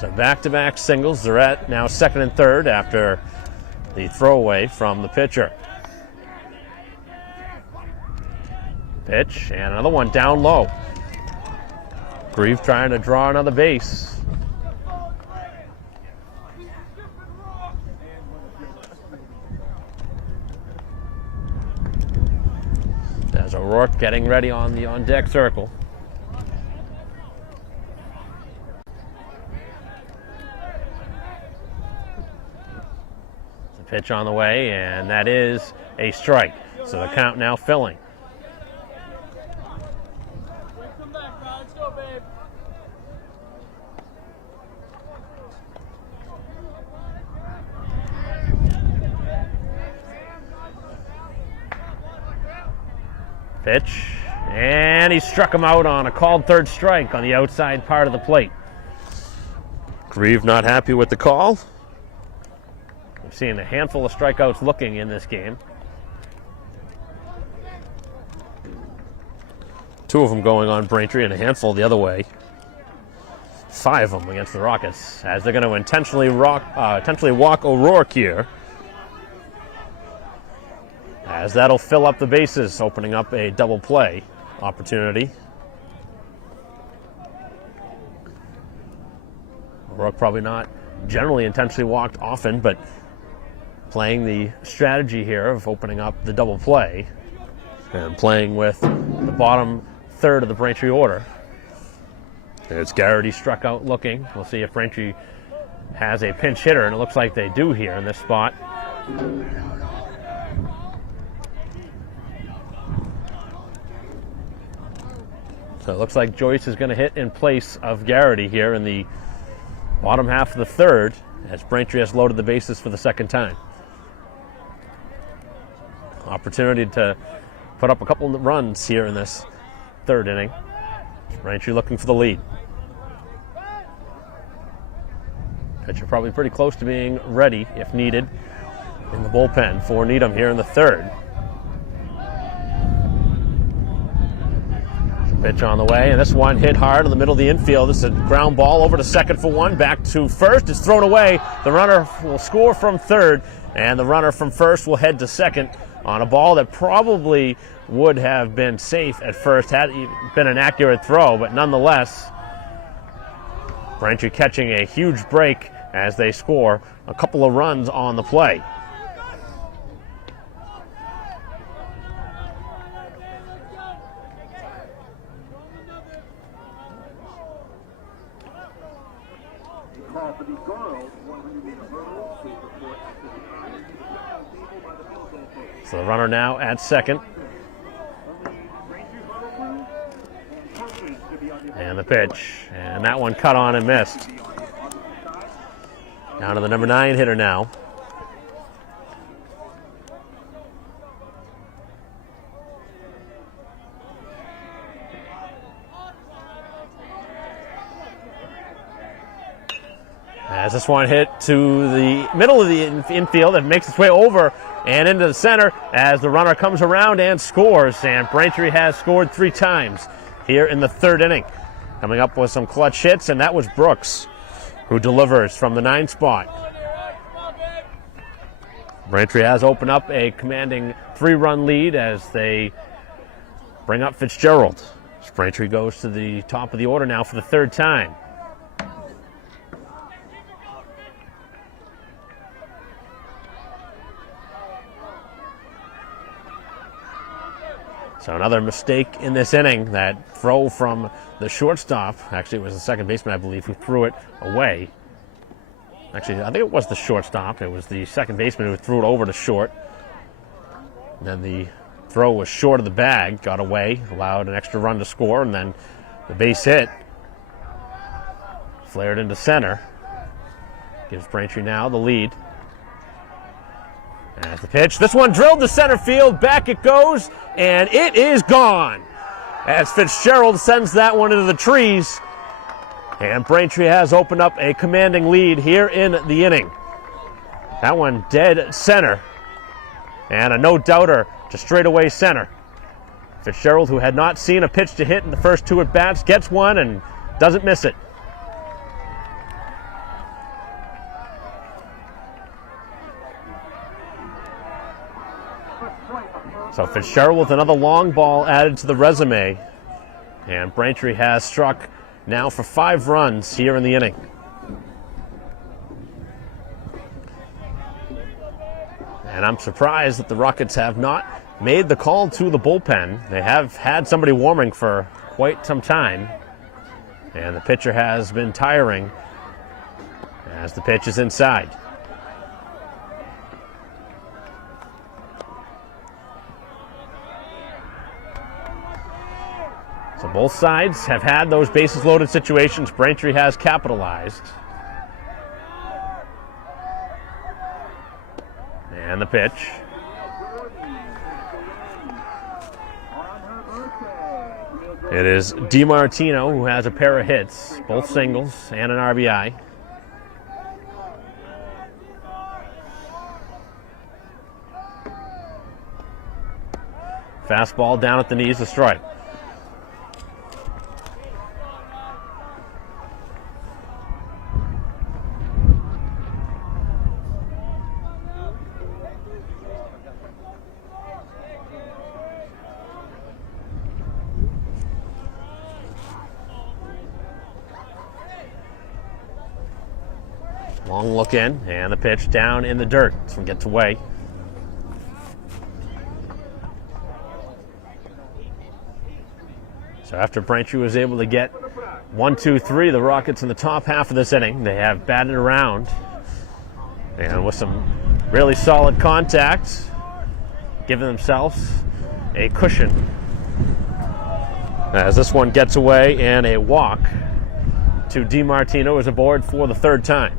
So back-to-back singles. They're at now second and third after the throwaway from the pitcher. Pitch, and another one down low. Grieve trying to draw another base. There's O'Rourke getting ready on the on-deck circle. The pitch on the way, and that is a strike. So the count now filling. Pitch, and he struck him out on a called third strike on the outside part of the plate. Grieve not happy with the call. We've seen a handful of strikeouts looking in this game. Two of them going on Braintree and a handful the other way. 5 of them against the Rockets, as they're going to intentionally walk O'Rourke here. As that'll fill up the bases, opening up a double play opportunity. O'Rourke probably not generally intentionally walked often, but playing the strategy here of opening up the double play and playing with the bottom third of the Braintree order. It's Garrity struck out looking. We'll see if Braintree has a pinch hitter, and it looks like they do here in this spot. So it looks like Joyce is going to hit in place of Garrity here in the bottom half of the third, as Braintree has loaded the bases for the second time. Opportunity to put up a couple of runs here in this third inning. Braintree looking for the lead. Pitcher probably pretty close to being ready if needed in the bullpen for Needham here in the third. Pitch on the way, and this one hit hard in the middle of the infield. This is a ground ball over to second for one, back to first. It's thrown away. The runner will score from third, and the runner from first will head to second on a ball that probably would have been safe at first had it been an accurate throw, but nonetheless, Braintree catching a huge break as they score a couple of runs on the play. So the runner now at second. And the pitch. And that one cut on and missed. Down to the number 9 hitter now. As this one hit to the middle of the infield, it makes its way over and into the center as the runner comes around and scores. And Braintree has scored 3 times here in the third inning. Coming up with some clutch hits, and that was Brooks, who delivers from the 9 spot. Braintree has opened up a commanding 3-run lead as they bring up Fitzgerald. Braintree goes to the top of the order now for the third time. So another mistake in this inning, that throw from the shortstop. Actually, it was the second baseman, I believe, who threw it away. Actually, I think it was the shortstop. It was the second baseman who threw it over to short. And then the throw was short of the bag, got away, allowed an extra run to score, and then the base hit flared into center. Gives Braintree now the lead. As the pitch, this one drilled to center field, back it goes, and it is gone. As Fitzgerald sends that one into the trees, and Braintree has opened up a commanding lead here in the inning. That one dead center, and a no-doubter to straightaway center. Fitzgerald, who had not seen a pitch to hit in the first 2 at-bats, gets one and doesn't miss it. So Fitzgerald with another long ball added to the resume. And Braintree has struck now for 5 runs here in the inning. And I'm surprised that the Rockets have not made the call to the bullpen. They have had somebody warming for quite some time. And the pitcher has been tiring as the pitch is inside. So both sides have had those bases loaded situations. Braintree has capitalized. And the pitch. It is DiMartino who has a pair of hits, both singles and an RBI. Fastball down at the knees, a strike. Long look in, and the pitch down in the dirt. This one gets away. So after Braintree was able to get 1, 2, 3, the Rockets in the top half of this inning, they have batted around. And with some really solid contact, giving themselves a cushion as this one gets away, and a walk to DiMartino is aboard for the third time.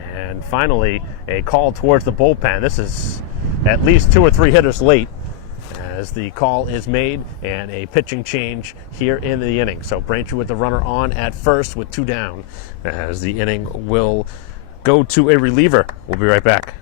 And finally, a call towards the bullpen. This is at least 2 or 3 hitters late as the call is made, and a pitching change here in the inning. So Braintree with the runner on at first with 2 down as the inning will go to a reliever. We'll be right back.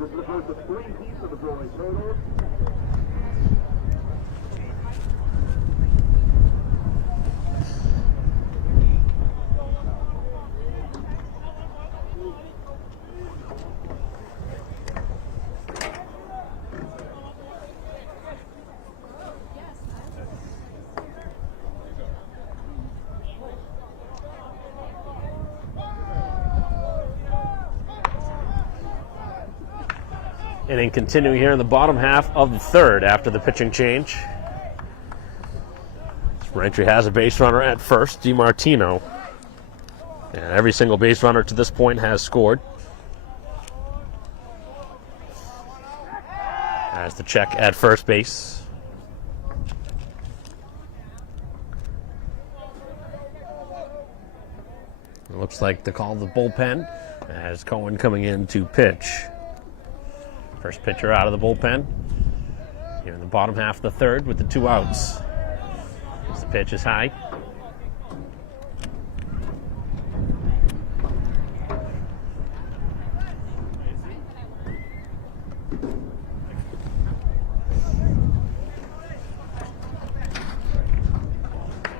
This is the first of 3 heats of the Broly total. Inning continuing here in the bottom half of the third after the pitching change. Braintree has a base runner at first, DiMartino. And every single base runner to this point has scored. As the check at first base. It looks like the call of the bullpen as Cohen coming in to pitch. First pitcher out of the bullpen here in the bottom half of the third with the 2 outs. As the pitch is high.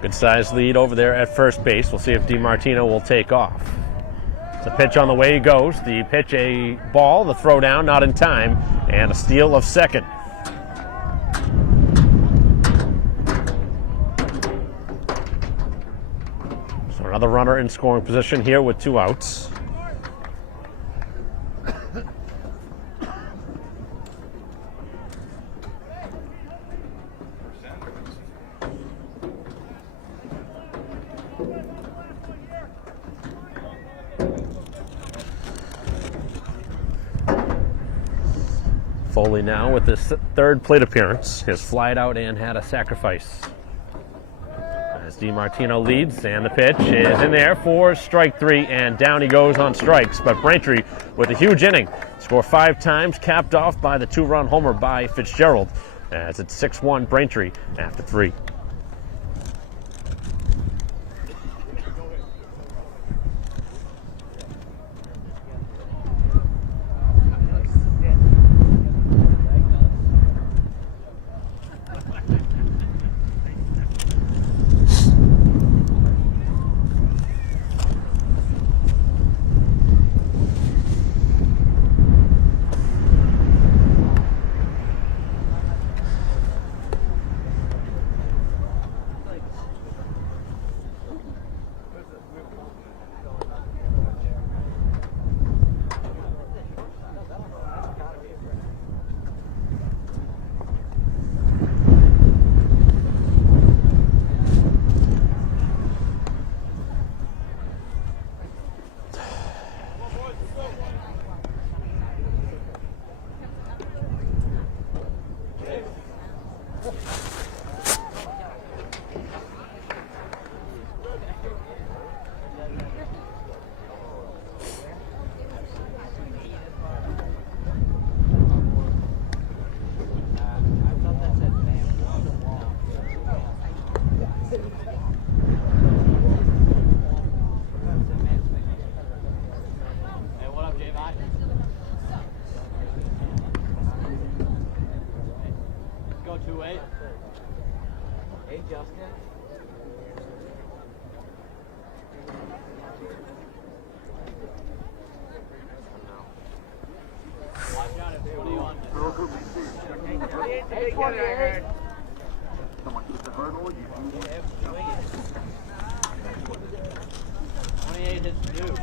Good sized lead over there at first base. We'll see if DiMartino will take off. The pitch on the way he goes. The pitch a ball, the throw down not in time, and a steal of second. So another runner in scoring position here with 2 outs. Foley now with his 3rd plate appearance, has flied out and had a sacrifice. As DiMartino leads, and the pitch is in there for strike 3, and down he goes on strikes. But Braintree with a huge inning, score 5 times, capped off by the 2-run homer by Fitzgerald, as it's 6-1 Braintree after 3. Someone keep the hurdle. 28 is due.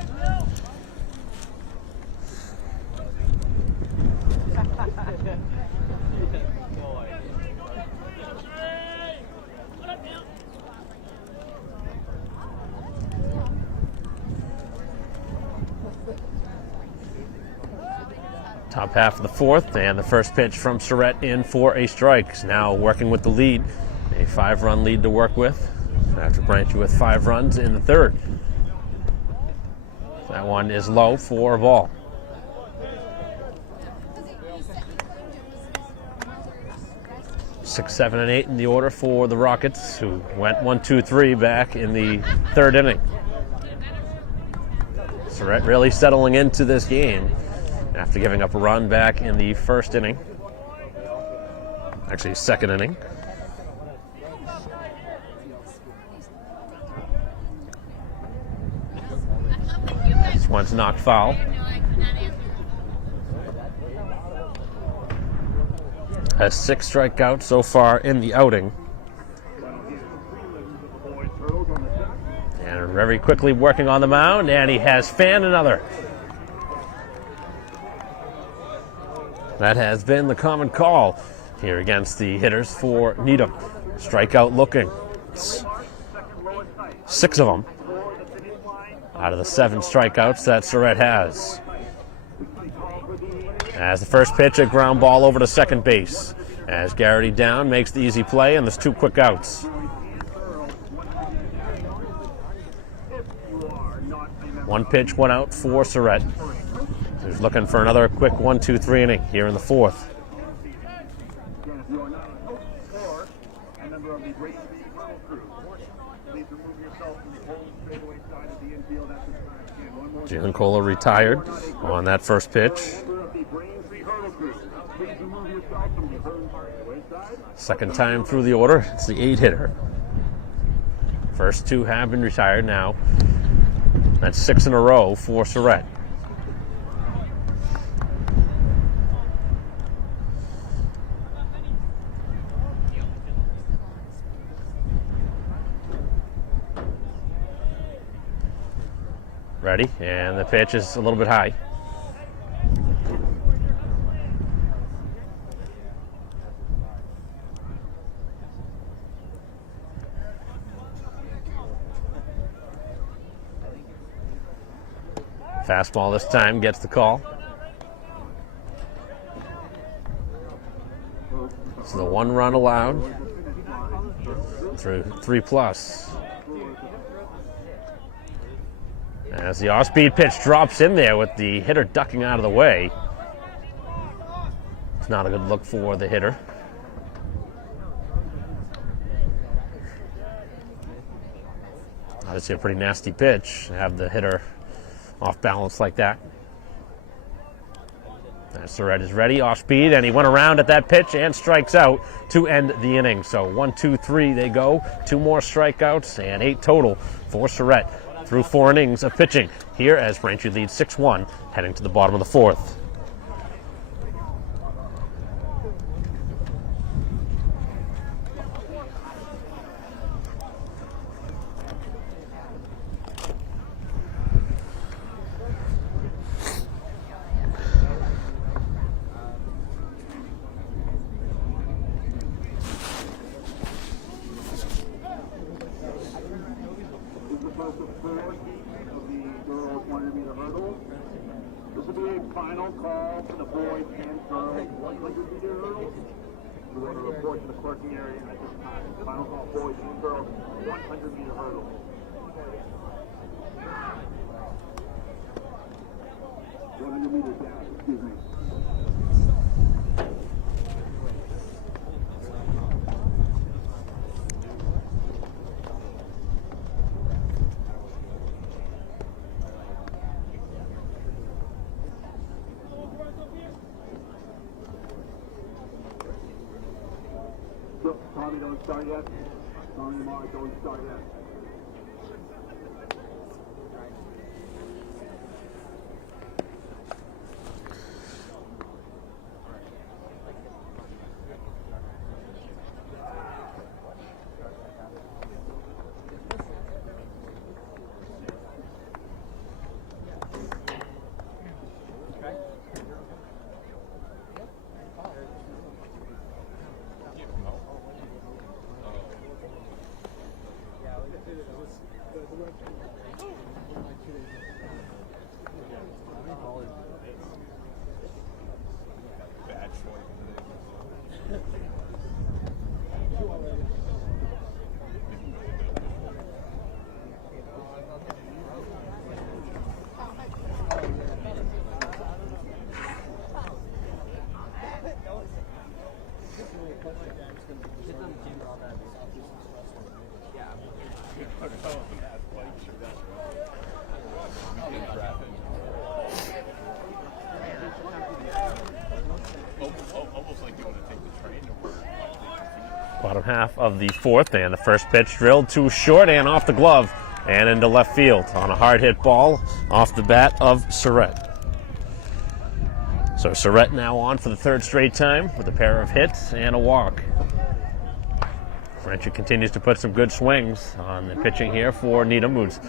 Top half of the fourth, and the first pitch from Surratt in for a strike. Now working with the lead, a 5-run lead to work with after Braintree with 5 runs in the third. That one is low for a ball. 6, 7, and 8 in the order for the Rockets, who went 1, 2, 3 back in the third inning. Surratt really settling into this game after giving up a run back in the first inning. Actually, second inning. This one's knocked foul. Has 6 strikeouts so far in the outing. And very quickly working on the mound, and he has fanned another. That has been the common call here against the hitters for Needham. Strikeout looking. 6 of them out of the 7 strikeouts that Surratt has. As the first pitch, a ground ball over to second base. As Garrity down makes the easy play, and there's 2 quick outs. One pitch, 1 out for Surratt. He's looking for another quick 1, 2, 3 inning here in the fourth. Giancola retired on that first pitch. Second time through the order, it's the 8 hitter. First 2 have been retired now. That's 6 in a row for Surratt. Ready, and the pitch is a little bit high. Fastball this time gets the call. So the 1 run allowed through 3+. As the off-speed pitch drops in there with the hitter ducking out of the way. It's not a good look for the hitter. Obviously a pretty nasty pitch to have the hitter off balance like that. Surratt is ready, off speed, and he went around at that pitch and strikes out to end the inning. So 1, 2, 3 they go. 2 more strikeouts and 8 total for Surratt through 4 innings of pitching here as Braintree leads 6-1 heading to the bottom of the fourth. This will be a final call for the boys and girls 100-meter hurdles. We want to report to the clerking area at this time. Final call, boys and girls, 100-meter hurdles. $100 down, excuse me. Tommy, don't start yet. Tony Mark, don't start yet. Bottom half of the fourth, and the first pitch drilled too short and off the glove and into left field on a hard hit ball off the bat of Surratt. So Surratt now on for the third straight time with a pair of hits and a walk. Braintree continues to put some good swings on the pitching here for Needham, who's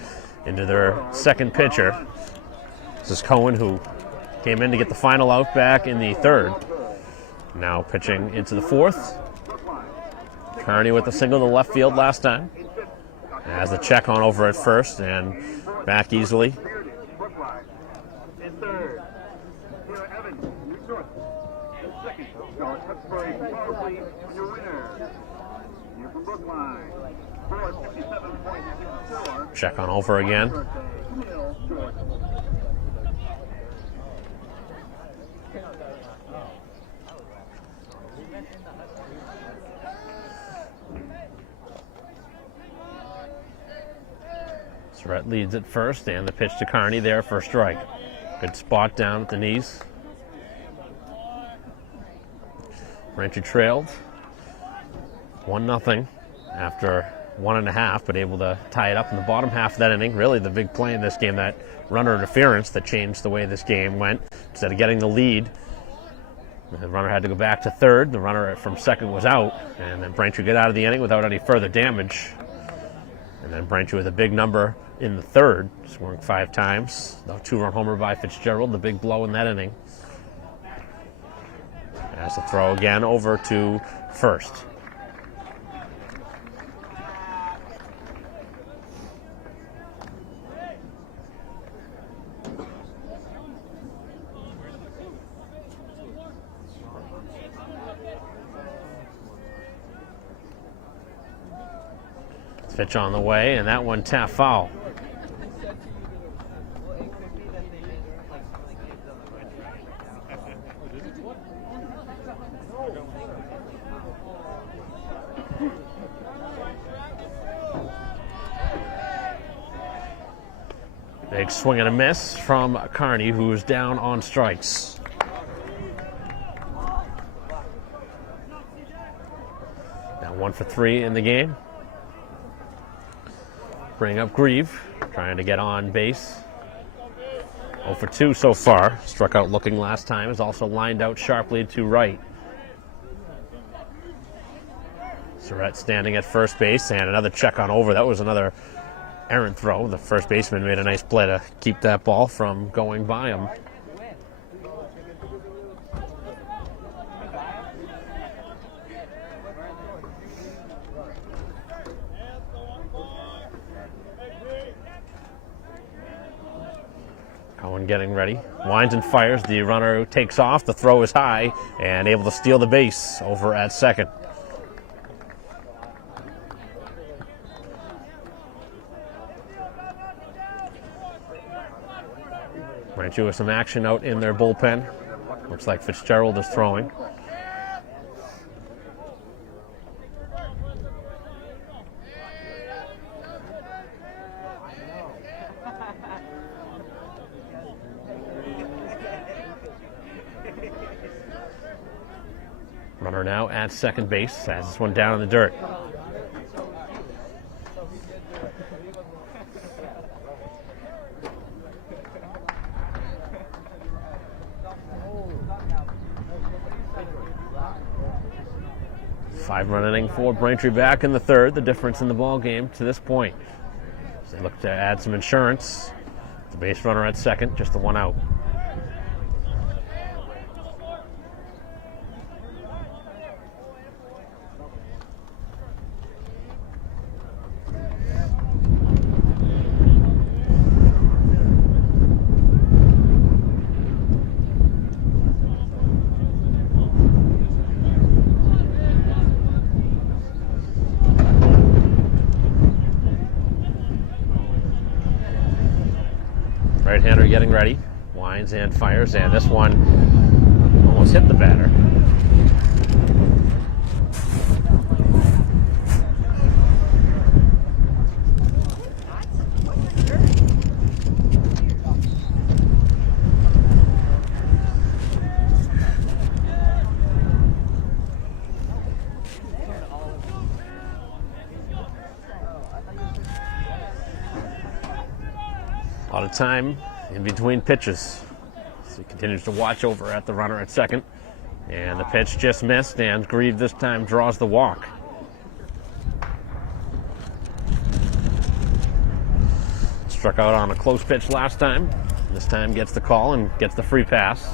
into their second pitcher. This is Cohen, who came in to get the final out back in the third. Now pitching into the fourth. Kearney with a single to left field last time. Has the check on over at first and back easily. In third, Sarah Evans, North. In second, Charlotte Hutchbury, Mosley, your winner. You're from Brookline. 457.64. Check on over again. Camille Short. Surratt leads at first, and the pitch to Kearney there for a strike. Good spot down at the knees. Braintree trailed 1-0 after 1.5, but able to tie it up in the bottom half of that inning. Really the big play in this game, that runner interference that changed the way this game went. Instead of getting the lead, the runner had to go back to third. The runner from second was out, and then Braintree got out of the inning without any further damage. And then Braintree with a big number in the third, scoring 5 times. The 2-run homer by Fitzgerald, the big blow in that inning. As the throw again over to first. Pitch on the way, and that one tap foul. Big swing and a miss from Kearney, who's down on strikes. Now 1 for 3 in the game. Bring up Grieve, trying to get on base. 0 for 2 so far. Struck out looking last time, is also lined out sharply to right. Surratt standing at first base, and another check on over. That was another errant throw. The first baseman made a nice play to keep that ball from going by him. Cohen getting ready. Winds and fires. The runner takes off. The throw is high and able to steal the base over at second. Braintree with some action out in their bullpen. Looks like Fitzgerald is throwing. Runner now at second base, has this one down in the dirt. 5-run inning for Braintree back in the third, the difference in the ball game to this point. So they look to add some insurance. The base runner at second, just the one out. Right-hander getting ready, winds and fires, and this one almost hit the batter. A lot of time in between pitches. So he continues to watch over at the runner at second. And the pitch just missed, and Grieve this time draws the walk. Struck out on a close pitch last time. This time gets the call and gets the free pass.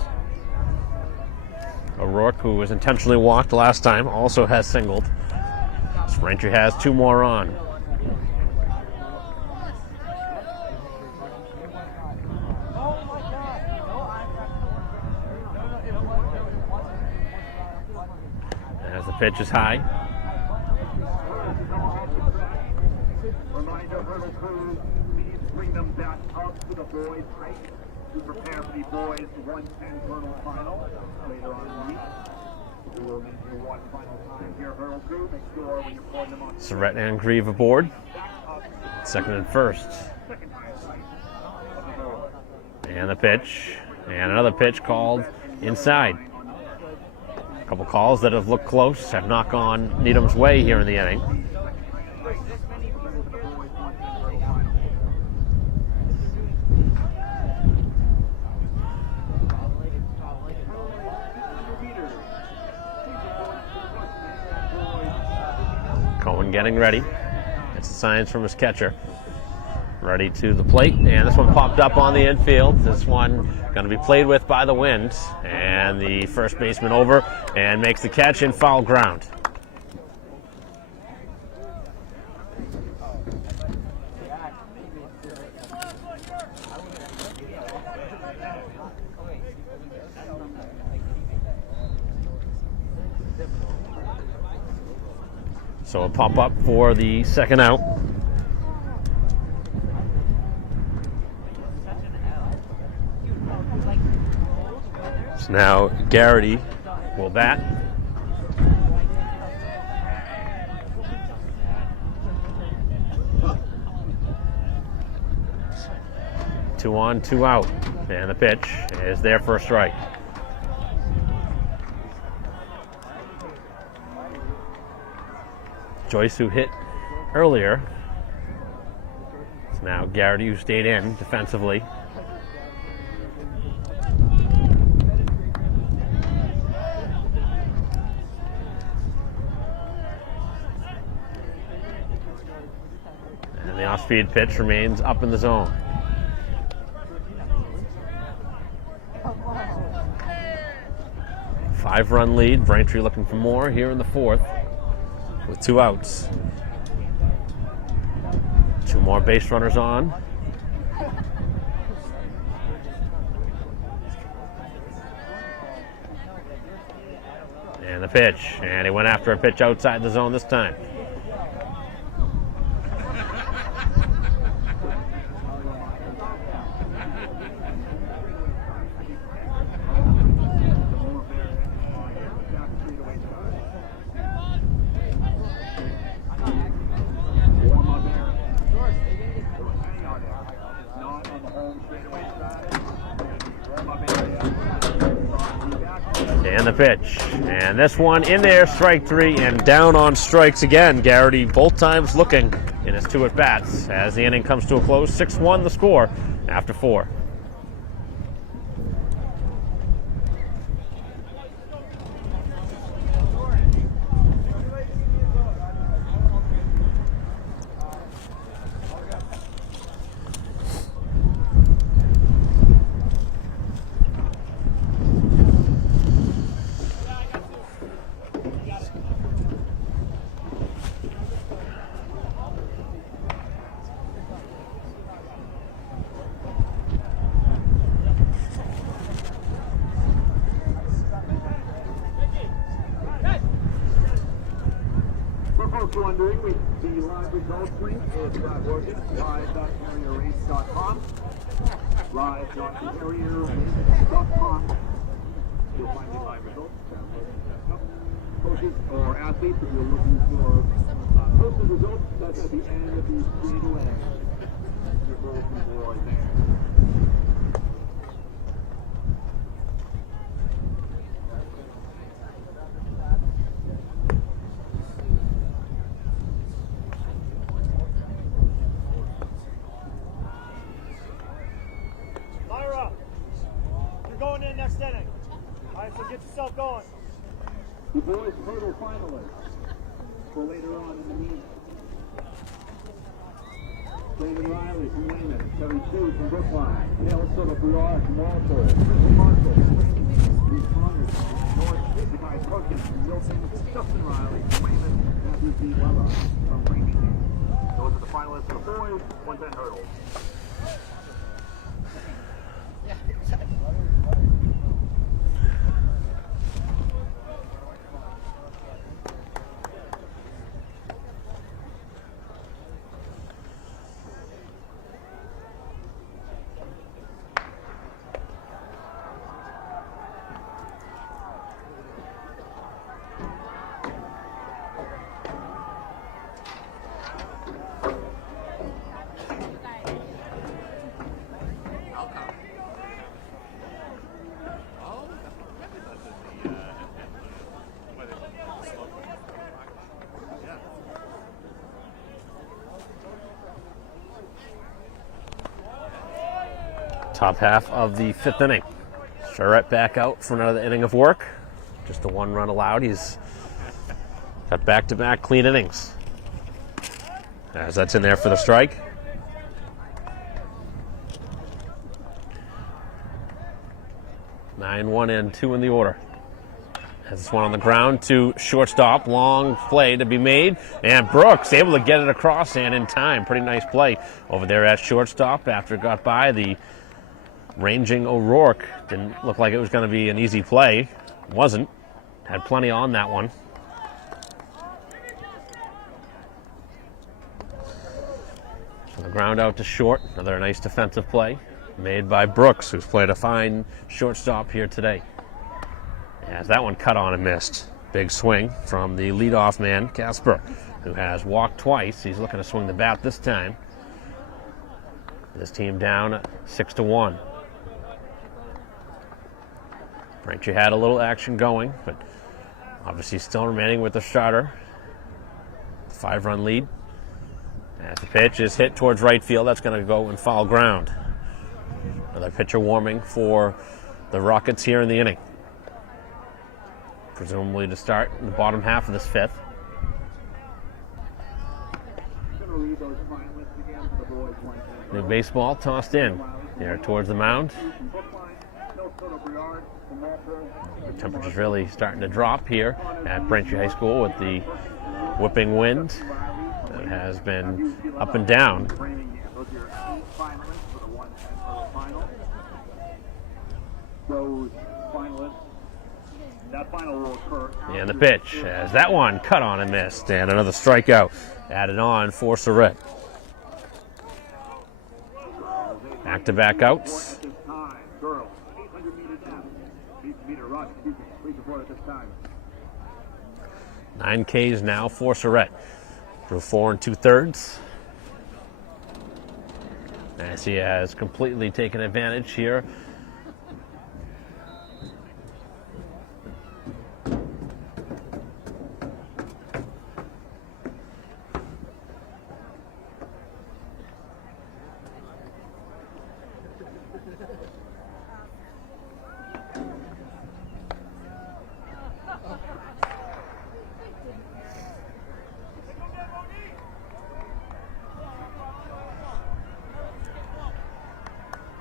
O'Rourke, who was intentionally walked last time, also has singled. Braintree has 2 more on. As the pitch is high. Reminder, Hurdle Crew, please bring them back up to the boys' height to prepare for the boys' 110 Hurdle Final later on in the week. We will need your one final time here, Hurdle Crew. Make sure when you're pulling them on. Surratt and Grieve aboard. Second and first. And the pitch. And another pitch called inside. A couple calls that have looked close have not gone Needham's way here in the inning. Cohen getting ready. It's the signs from his catcher. Ready to the plate, and this one popped up on the infield. This one going to be played with by the wind, and the first baseman over and makes the catch in foul ground. So a pop up for the second out. So now Garrity will bat. Two on, two out. And the pitch is there for a strike. Joyce, who hit earlier. It's now Garrity, who stayed in defensively. And the off-speed pitch remains up in the zone. Five-run lead. Braintree looking for more here in the fourth with 2 outs. 2 more base runners on. And the pitch. And he went after a pitch outside the zone this time. And the pitch. And this one in there, strike 3, and down on strikes again. Garrity both times looking in his 2 at-bats as the inning comes to a close. 6-1 the score after 4. case you're wondering, the live results link is working. Live.carrierrace.com. Live.carrierrace.com. You'll find the live results. Coaches or athletes, if you're looking for posted results, that's at the end of the straight away. Your bulletin board there. Going in next inning. All right, so get yourself going. The boys' hurdle finalists for later on in the meet. David Riley from Weymouth, Terry Chu from Brookline, Neil Sotobriar from Walpole, Chris Marshall from Reed Connors from North, Nikai Perkins from Wilson, Justin Riley from Weymouth, Matthew D. Weller from Braintree. Those are the finalists for the boys' 110 hurdles. Top half of the 5th inning. Charette back out for another inning of work. Just the 1 run allowed. He's got back-to-back clean innings. As that's in there for the strike. Nine, 1, and 2 in the order. Has this one on the ground to shortstop. Long play to be made. And Brooks able to get it across and in time. Pretty nice play over there at shortstop after it got by the ranging O'Rourke. Didn't look like it was going to be an easy play. Wasn't. Had plenty on that one. So the ground out to short. Another nice defensive play made by Brooks, who's played a fine shortstop here today. As that one cut on and missed. Big swing from the leadoff man, Casper, who has walked twice. He's looking to swing the bat this time. This team down 6-1. Braintree had a little action going, but obviously still remaining with the starter. 5-run lead. As the pitch is hit towards right field, that's going to go and foul ground. Another pitcher warming for the Rockets here in the inning. Presumably to start in the bottom half of this 5th. New baseball tossed in here towards the mound. The temperature's really starting to drop here at Braintree High School with the whipping wind that has been up and down. And the pitch, as that one cut on and missed, and another strikeout added on for Surratt. Back-to-back outs. 9 Ks now for Surratt. Through 4 2/3. As he has completely taken advantage here.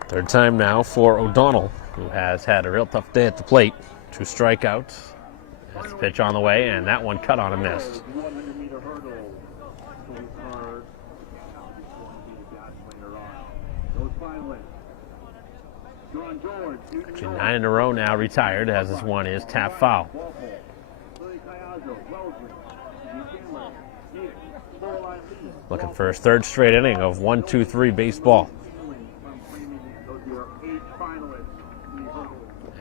Third time now for O'Donnell, who has had a real tough day at the plate. 2 strikeouts. That's the pitch on the way, and that one cut on and missed. Actually 9 in a row now retired, as this one is tap foul. Looking for his third straight inning of 1-2-3 baseball.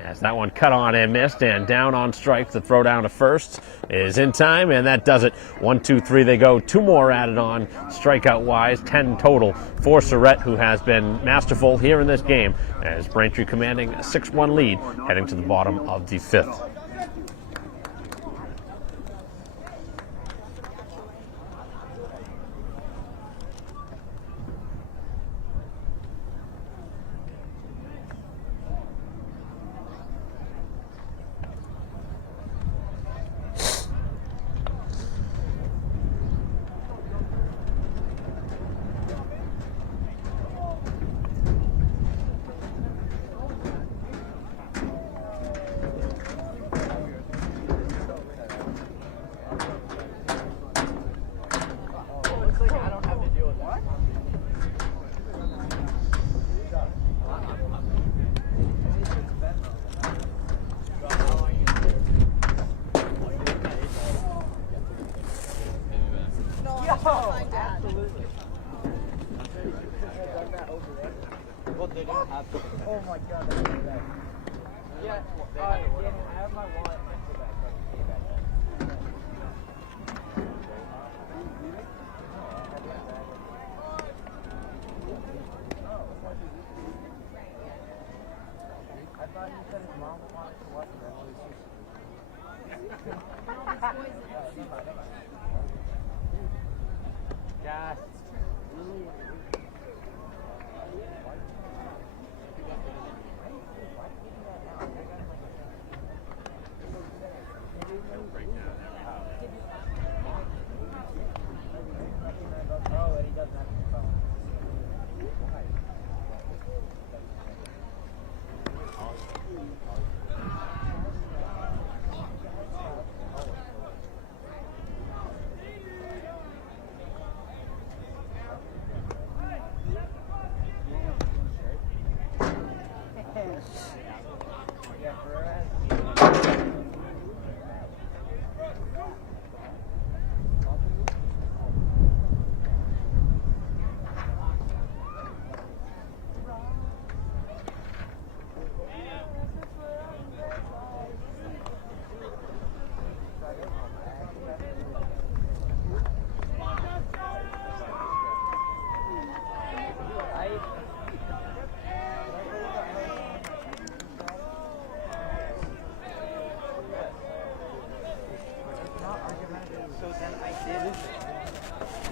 As that one cut on and missed, and down on strike. The throw down to first is in time, and that does it. 1-2-3 they go. 2 more added on strikeout wise, 10 total for Surrett, who has been masterful here in this game, as Braintree commanding a 6-1 lead heading to the bottom of the 5th. Oh my god, that's so bad. Yeah, I have my wallet next to that. I thought you said his mom wanted to watch it. Gosh. Oh, and he doesn't have his phone.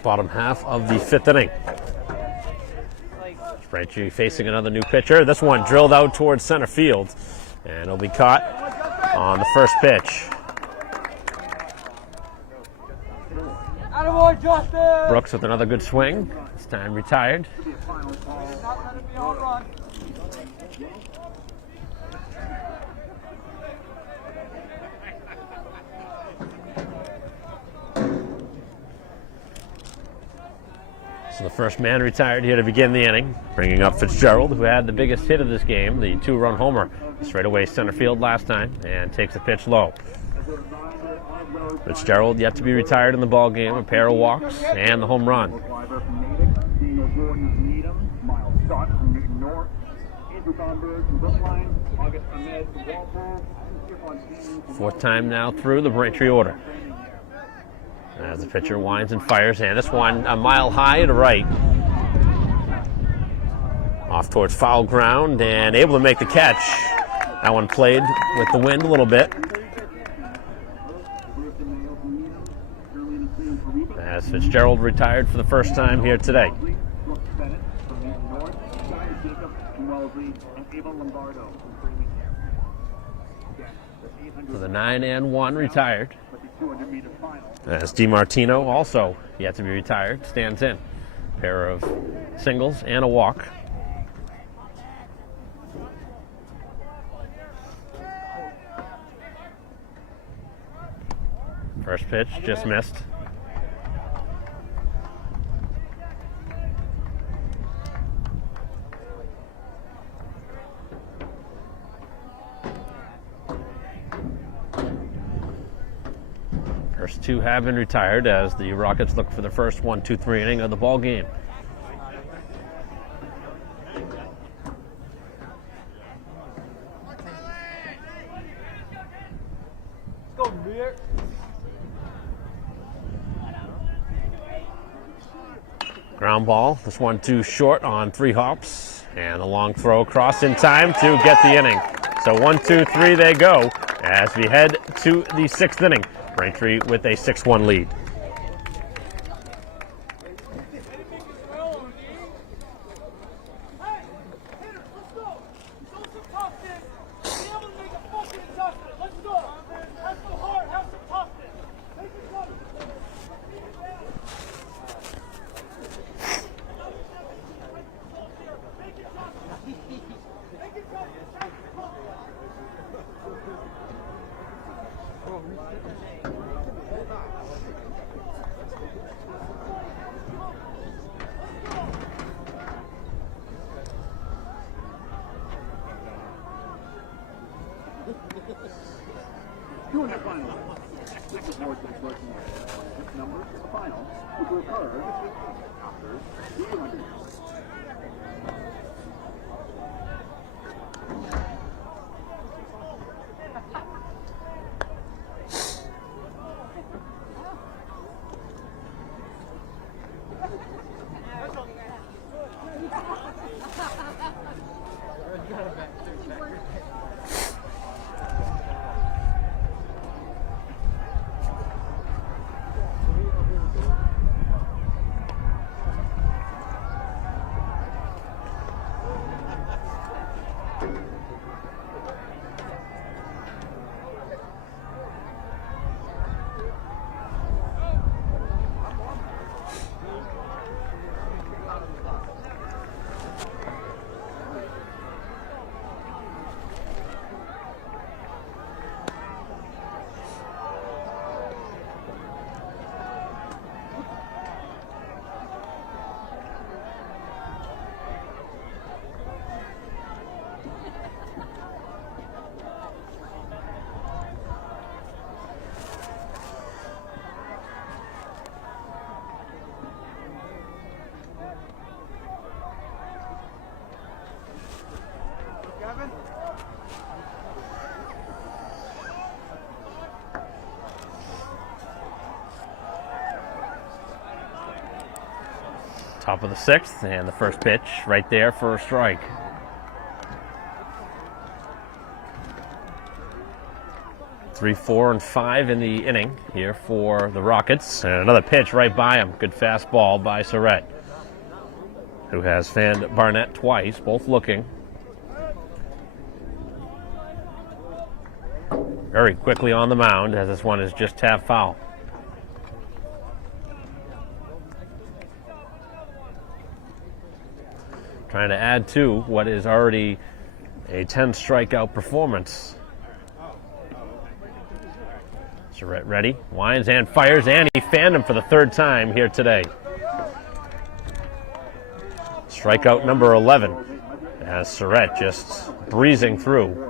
Bottom half of the 5th inning. Braintree facing another new pitcher. This one drilled out towards center field, and it'll be caught on the first pitch. Attaboy, Justin! Brooks with another good swing. This time retired. So the first man retired here to begin the inning, bringing up Fitzgerald, who had the biggest hit of this game, the 2-run homer straight away center field last time, and takes the pitch low. Fitzgerald yet to be retired in the ball game, a pair of walks and the home run. Fourth time now through the Braintree order. As the pitcher winds and fires, and this one a mile high to right. Off towards foul ground and able to make the catch. That one played with the wind a little bit. As Fitzgerald retired for the first time here today. So the 9-1 retired. As DiMartino, also yet to be retired, stands in. Pair of singles and a walk. First pitch just missed. First two have been retired as the Rockets look for the first 1-2-3 inning of the ball game. Let's go, Beer. Ground ball. This one too short on 3 hops. And the long throw across in time to get the inning. So 1-2-3 they go as we head to the 6th inning. Braintree with a 6-1 lead. Two in the final. Second board construction. This number is the final, which will occur after 300. Top of the 6th, and the first pitch right there for a strike. Three, 4, and 5 in the inning here for the Rockets. And another pitch right by him. Good fastball by Surratt, who has fanned Barnett twice, both looking. Very quickly on the mound as this one is just tapped foul. Trying to add to what is already a 10 strikeout performance. Surratt ready, winds and fires, and he fanned him for the 3rd time here today. Strikeout number 11 as Surratt just breezing through.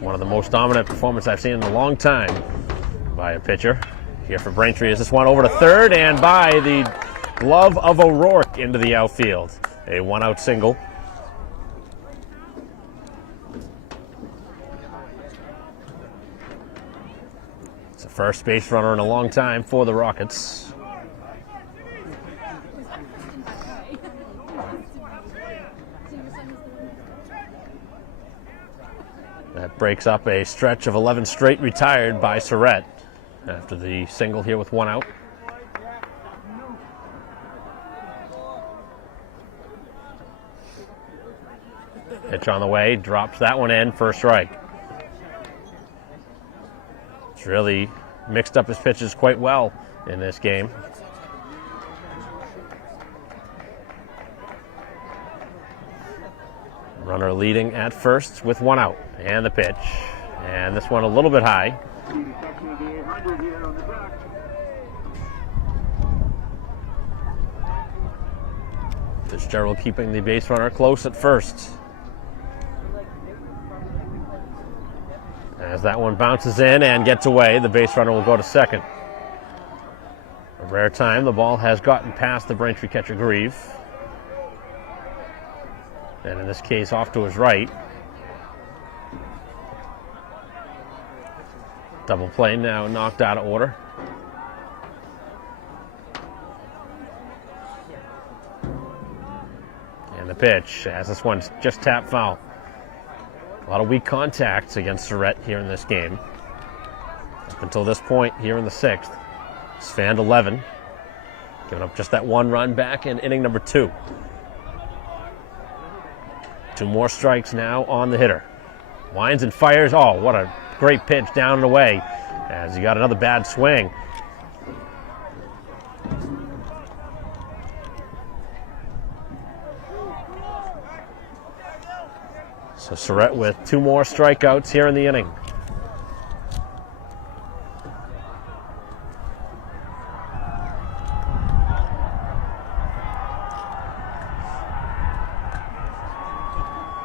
One of the most dominant performances I've seen in a long time by a pitcher. Here for Braintree is this one over to 3rd and by the glove of O'Rourke into the outfield. A 1-out single. It's a first base runner in a long time for the Rockets. That breaks up a stretch of 11 straight retired by Surratt after the single here with 1 out. Pitch on the way, drops that one in for a strike. He's really mixed up his pitches quite well in this game. Runner leading at first with 1 out. And the pitch. And this one a little bit high. Fitzgerald keeping the base runner close at first. As that one bounces in and gets away, the base runner will go to second. A rare time the ball has gotten past the Braintree catcher Grieve. And in this case, off to his right. Double play now knocked out of order. And the pitch, as this one's just tapped foul. A lot of weak contacts against Surratt here in this game. Up until this point here in the sixth. It's fanned 11. Giving up just that one run back in inning number 2. 2 more strikes now on the hitter. Winds and fires. Oh, what a great pitch down and away as he got another bad swing. So Surratt with 2 more strikeouts here in the inning.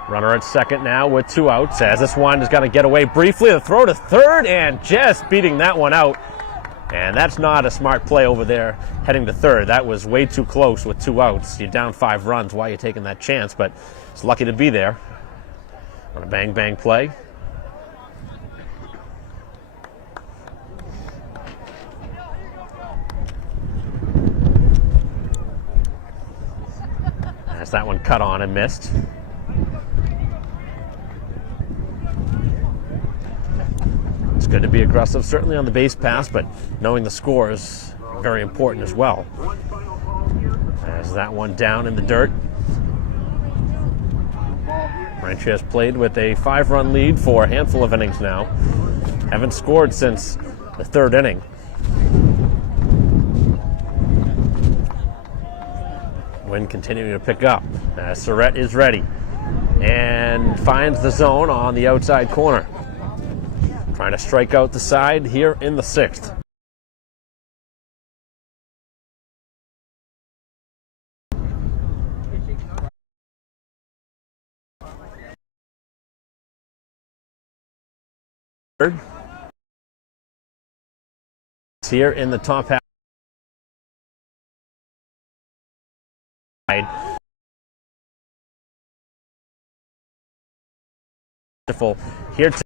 Runner at second now with 2 outs as this one has got to get away briefly. The throw to third and just beating that one out. And that's not a smart play over there heading to third. That was way too close with 2 outs. You're down 5 runs. Why are you taking that chance? But it's lucky to be there on a bang-bang play. As that one cut on and missed. It's good to be aggressive, certainly on the base pass, but knowing the score is very important as well. As that one down in the dirt. Braintree has played with a 5-run lead for a handful of innings now. Haven't scored since the 3rd inning. Wind continuing to pick up as Surratt is ready and finds the zone on the outside corner. Trying to strike out the side here in the 6th. Here in the top half. Here to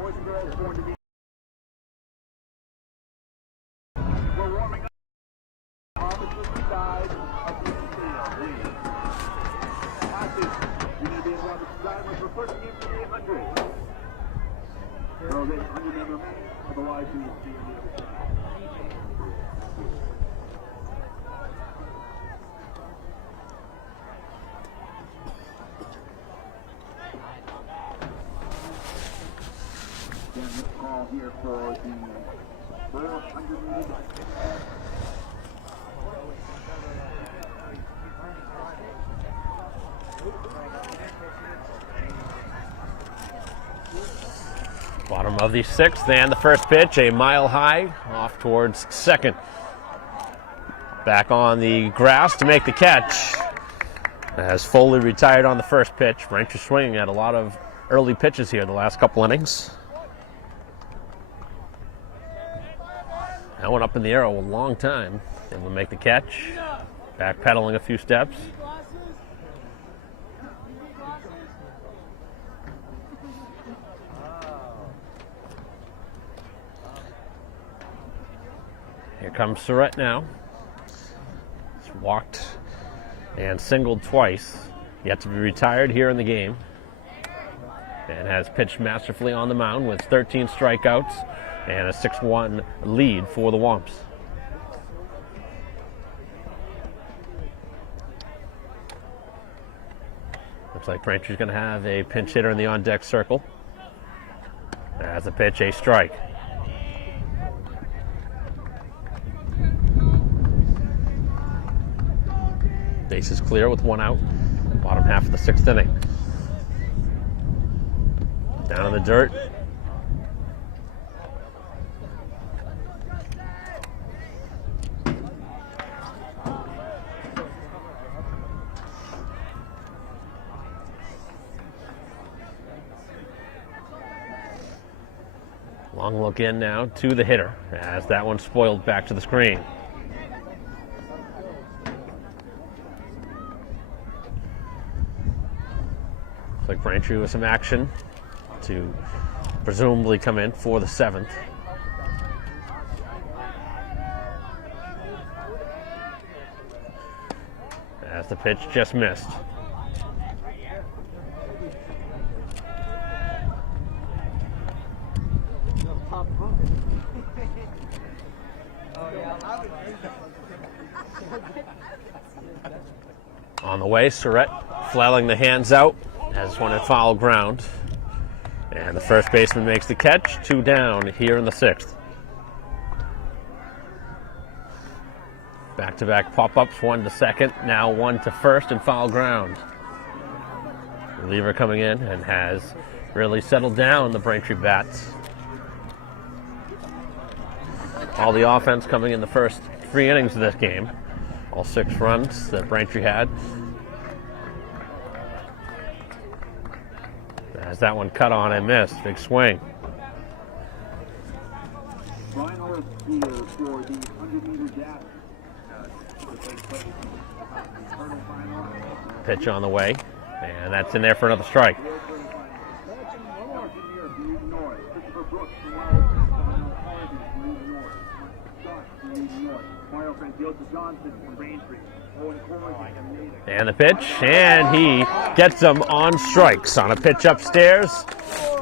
Boys and girls going to be. We're warming up. Opposite side of the field. You're going to be in Robert's side when we're pushing in for 800. So they 100 men remain. Otherwise, we will see you on the other side. Again, this call here for the 400 meters. Bottom of the 6th, and the first pitch, a mile high, off towards second. Back on the grass to make the catch. As Foley retired on the first pitch, Braintree swinging at a lot of early pitches here the last couple innings. That one up in the air a long time. Able to make the catch. Backpedaling a few steps. Here comes Surratt now. He's walked and singled twice. Yet to be retired here in the game. And has pitched masterfully on the mound with 13 strikeouts and a 6-1 lead for the Womps. Looks like Braintree's going to have a pinch hitter in the on-deck circle. As a pitch, a strike. Base is clear with 1 out. Bottom half of the 6th inning. Down in the dirt. Long look in now to the hitter as that one spoiled back to the screen. Looks like Braintree with some action to presumably come in for the 7th. As the pitch just missed. On the way, Surratt flailing the hands out as one at foul ground. And the first baseman makes the catch. 2 down here in the 6th. Back-to-back pop-ups, 1 to second, now 1 to first and foul ground. Reliever coming in and has really settled down the Braintree bats. All the offense coming in the first 3 innings of this game. All 6 runs that Braintree had. As that one cut on and missed. Big swing. Final field for the 100-meter dash. Pitch on the way. And that's in there for another strike. And the pitch, and he gets them on strikes on a pitch upstairs,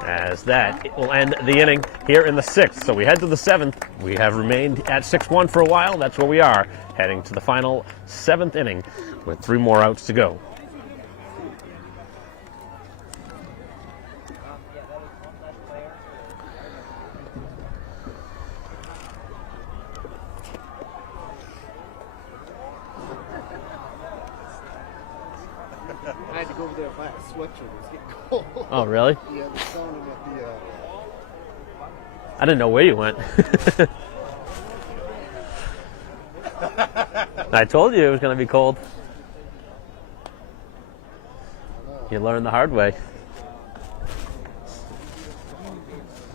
as that will end the inning here in the 6th. So we head to the 7th. We have remained at 6-1 for a while. That's where we are, heading to the final 7th inning with 3 more outs to go. I had to go over there and buy a sweatshirt. It was getting cold. Oh, really? Yeah, the sound at the. I didn't know where you went. I told you it was going to be cold. You learned the hard way.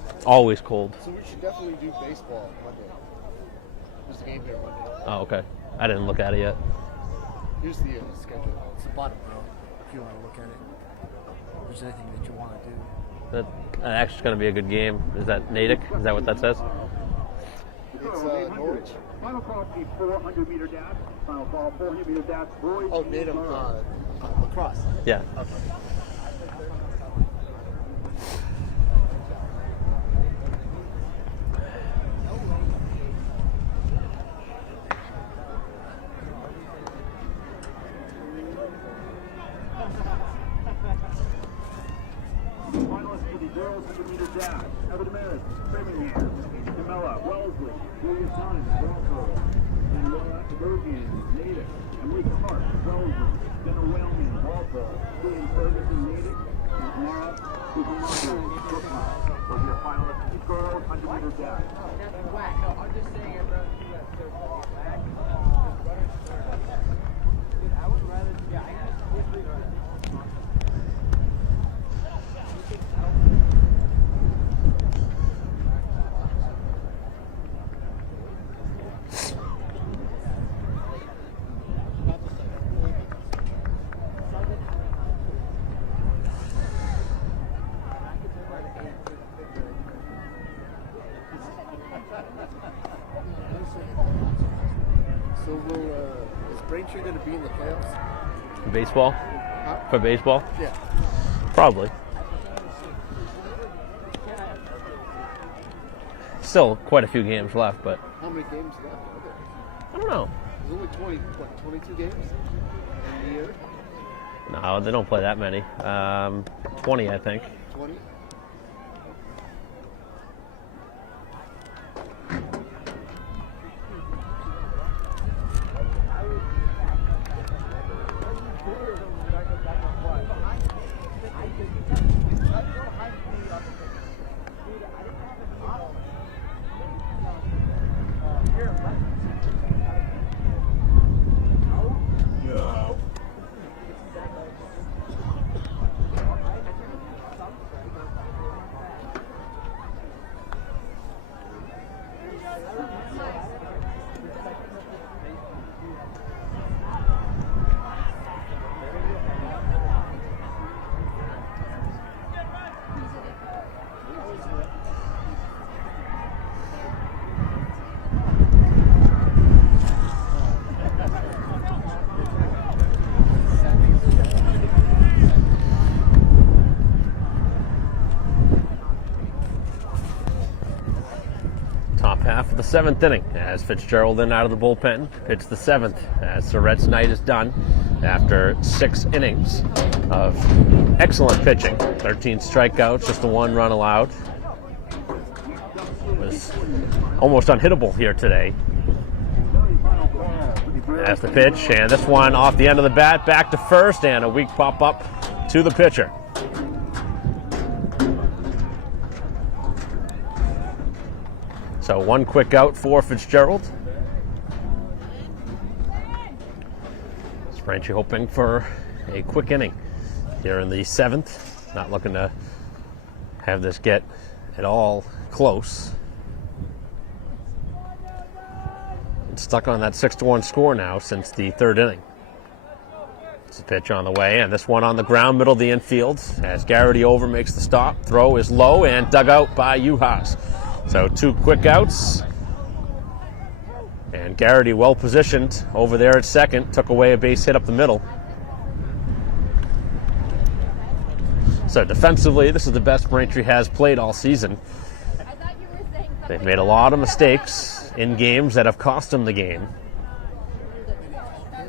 It's always cold. So we should definitely do baseball Monday. There's a game here Monday. Oh, okay. I didn't look at it yet. Here's the schedule. It's the bottom row. If you want to look at it, if there's anything that you want to do. That's actually going to be a good game. Is that Natick? Is that what that says? It's Norwich. Final call, the 400-meter dash. Final call, 400-meter dash. Boys. Oh, Needham lacrosse. Yeah. Okay. Finalists for the girls 100-meter dash. Evan Maris, Framingham, Camilla, Wellesley, Julia Times, Walpole, and Laura Bergen, Natick, Emily Clark, Wellesley, Jenna Whaleman, Walpole, Julian Ferguson, Natick, and Laura Kuzumaku, Brookline. Those are your finalists for the girls 100-meter dash. I'm just saying I'd rather do that so whack. Dude, I would rather, yeah, I just quickly run it. Braintree going to be in the playoffs? Baseball? Huh? For baseball? Yeah. Probably. Still quite a few games left, but How many games left are there? I don't know. There's only 22 games in the year? No, they don't play that many. 20, I think. 20? Top half of the 7th inning as Fitzgerald in out of the bullpen. Pitched the 7th as Surratt's night is done after 6 innings of excellent pitching. 13 strikeouts, just the 1 run allowed. Was almost unhittable here today. That's the pitch, and this one off the end of the bat, back to first, and a weak pop-up to the pitcher. So 1 quick out for Fitzgerald. Braintree hoping for a quick inning here in the 7th. Not looking to have this get at all close. It's stuck on that 6-1 score now since the 3rd inning. It's a pitch on the way, and this one on the ground, middle of the infield, as Garrity over makes the stop. Throw is low and dug out by Uhas. So 2 quick outs. And Garrity well positioned over there at second. Took away a base hit up the middle. So defensively, this is the best Braintree has played all season. They've made a lot of mistakes in games that have cost them the game.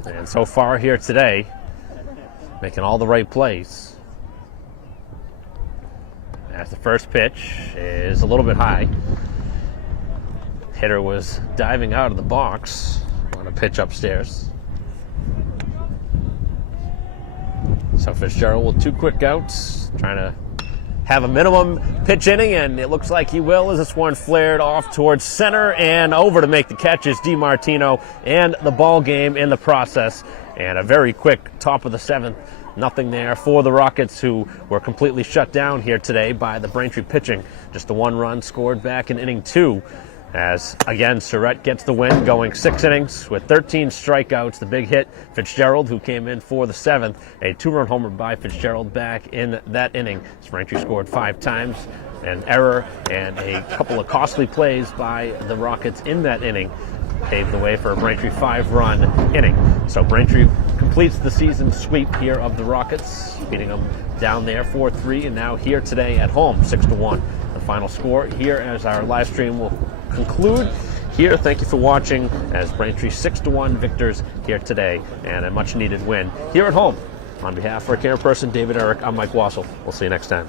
And so far here today, making all the right plays. As the first pitch is a little bit high. Hitter was diving out of the box on a pitch upstairs. So Fitzgerald with 2 quick outs, trying to have a minimum pitch inning, and it looks like he will as this one flared off towards center and over to make the catch is DiMartino, and the ball game in the process. And a very quick top of the 7th. Nothing there for the Rockets, who were completely shut down here today by the Braintree pitching. Just the 1 run scored back in inning 2. As, again, Surratt gets the win, going 6 innings with 13 strikeouts. The big hit, Fitzgerald, who came in for the 7th. A 2-run homer by Fitzgerald back in that inning. Braintree scored 5 times. An error and a couple of costly plays by the Rockets in that inning paved the way for a Braintree 5-run inning. So Braintree completes the season sweep here of the Rockets, beating them down there 4-3, and now here today at home 6-1. The final score here as our live stream will conclude here. Thank you for watching as Braintree 6-1 victors here today, and a much needed win here at home. On behalf of our camera person David Eric, I'm Mike Wassel. We'll see you next time.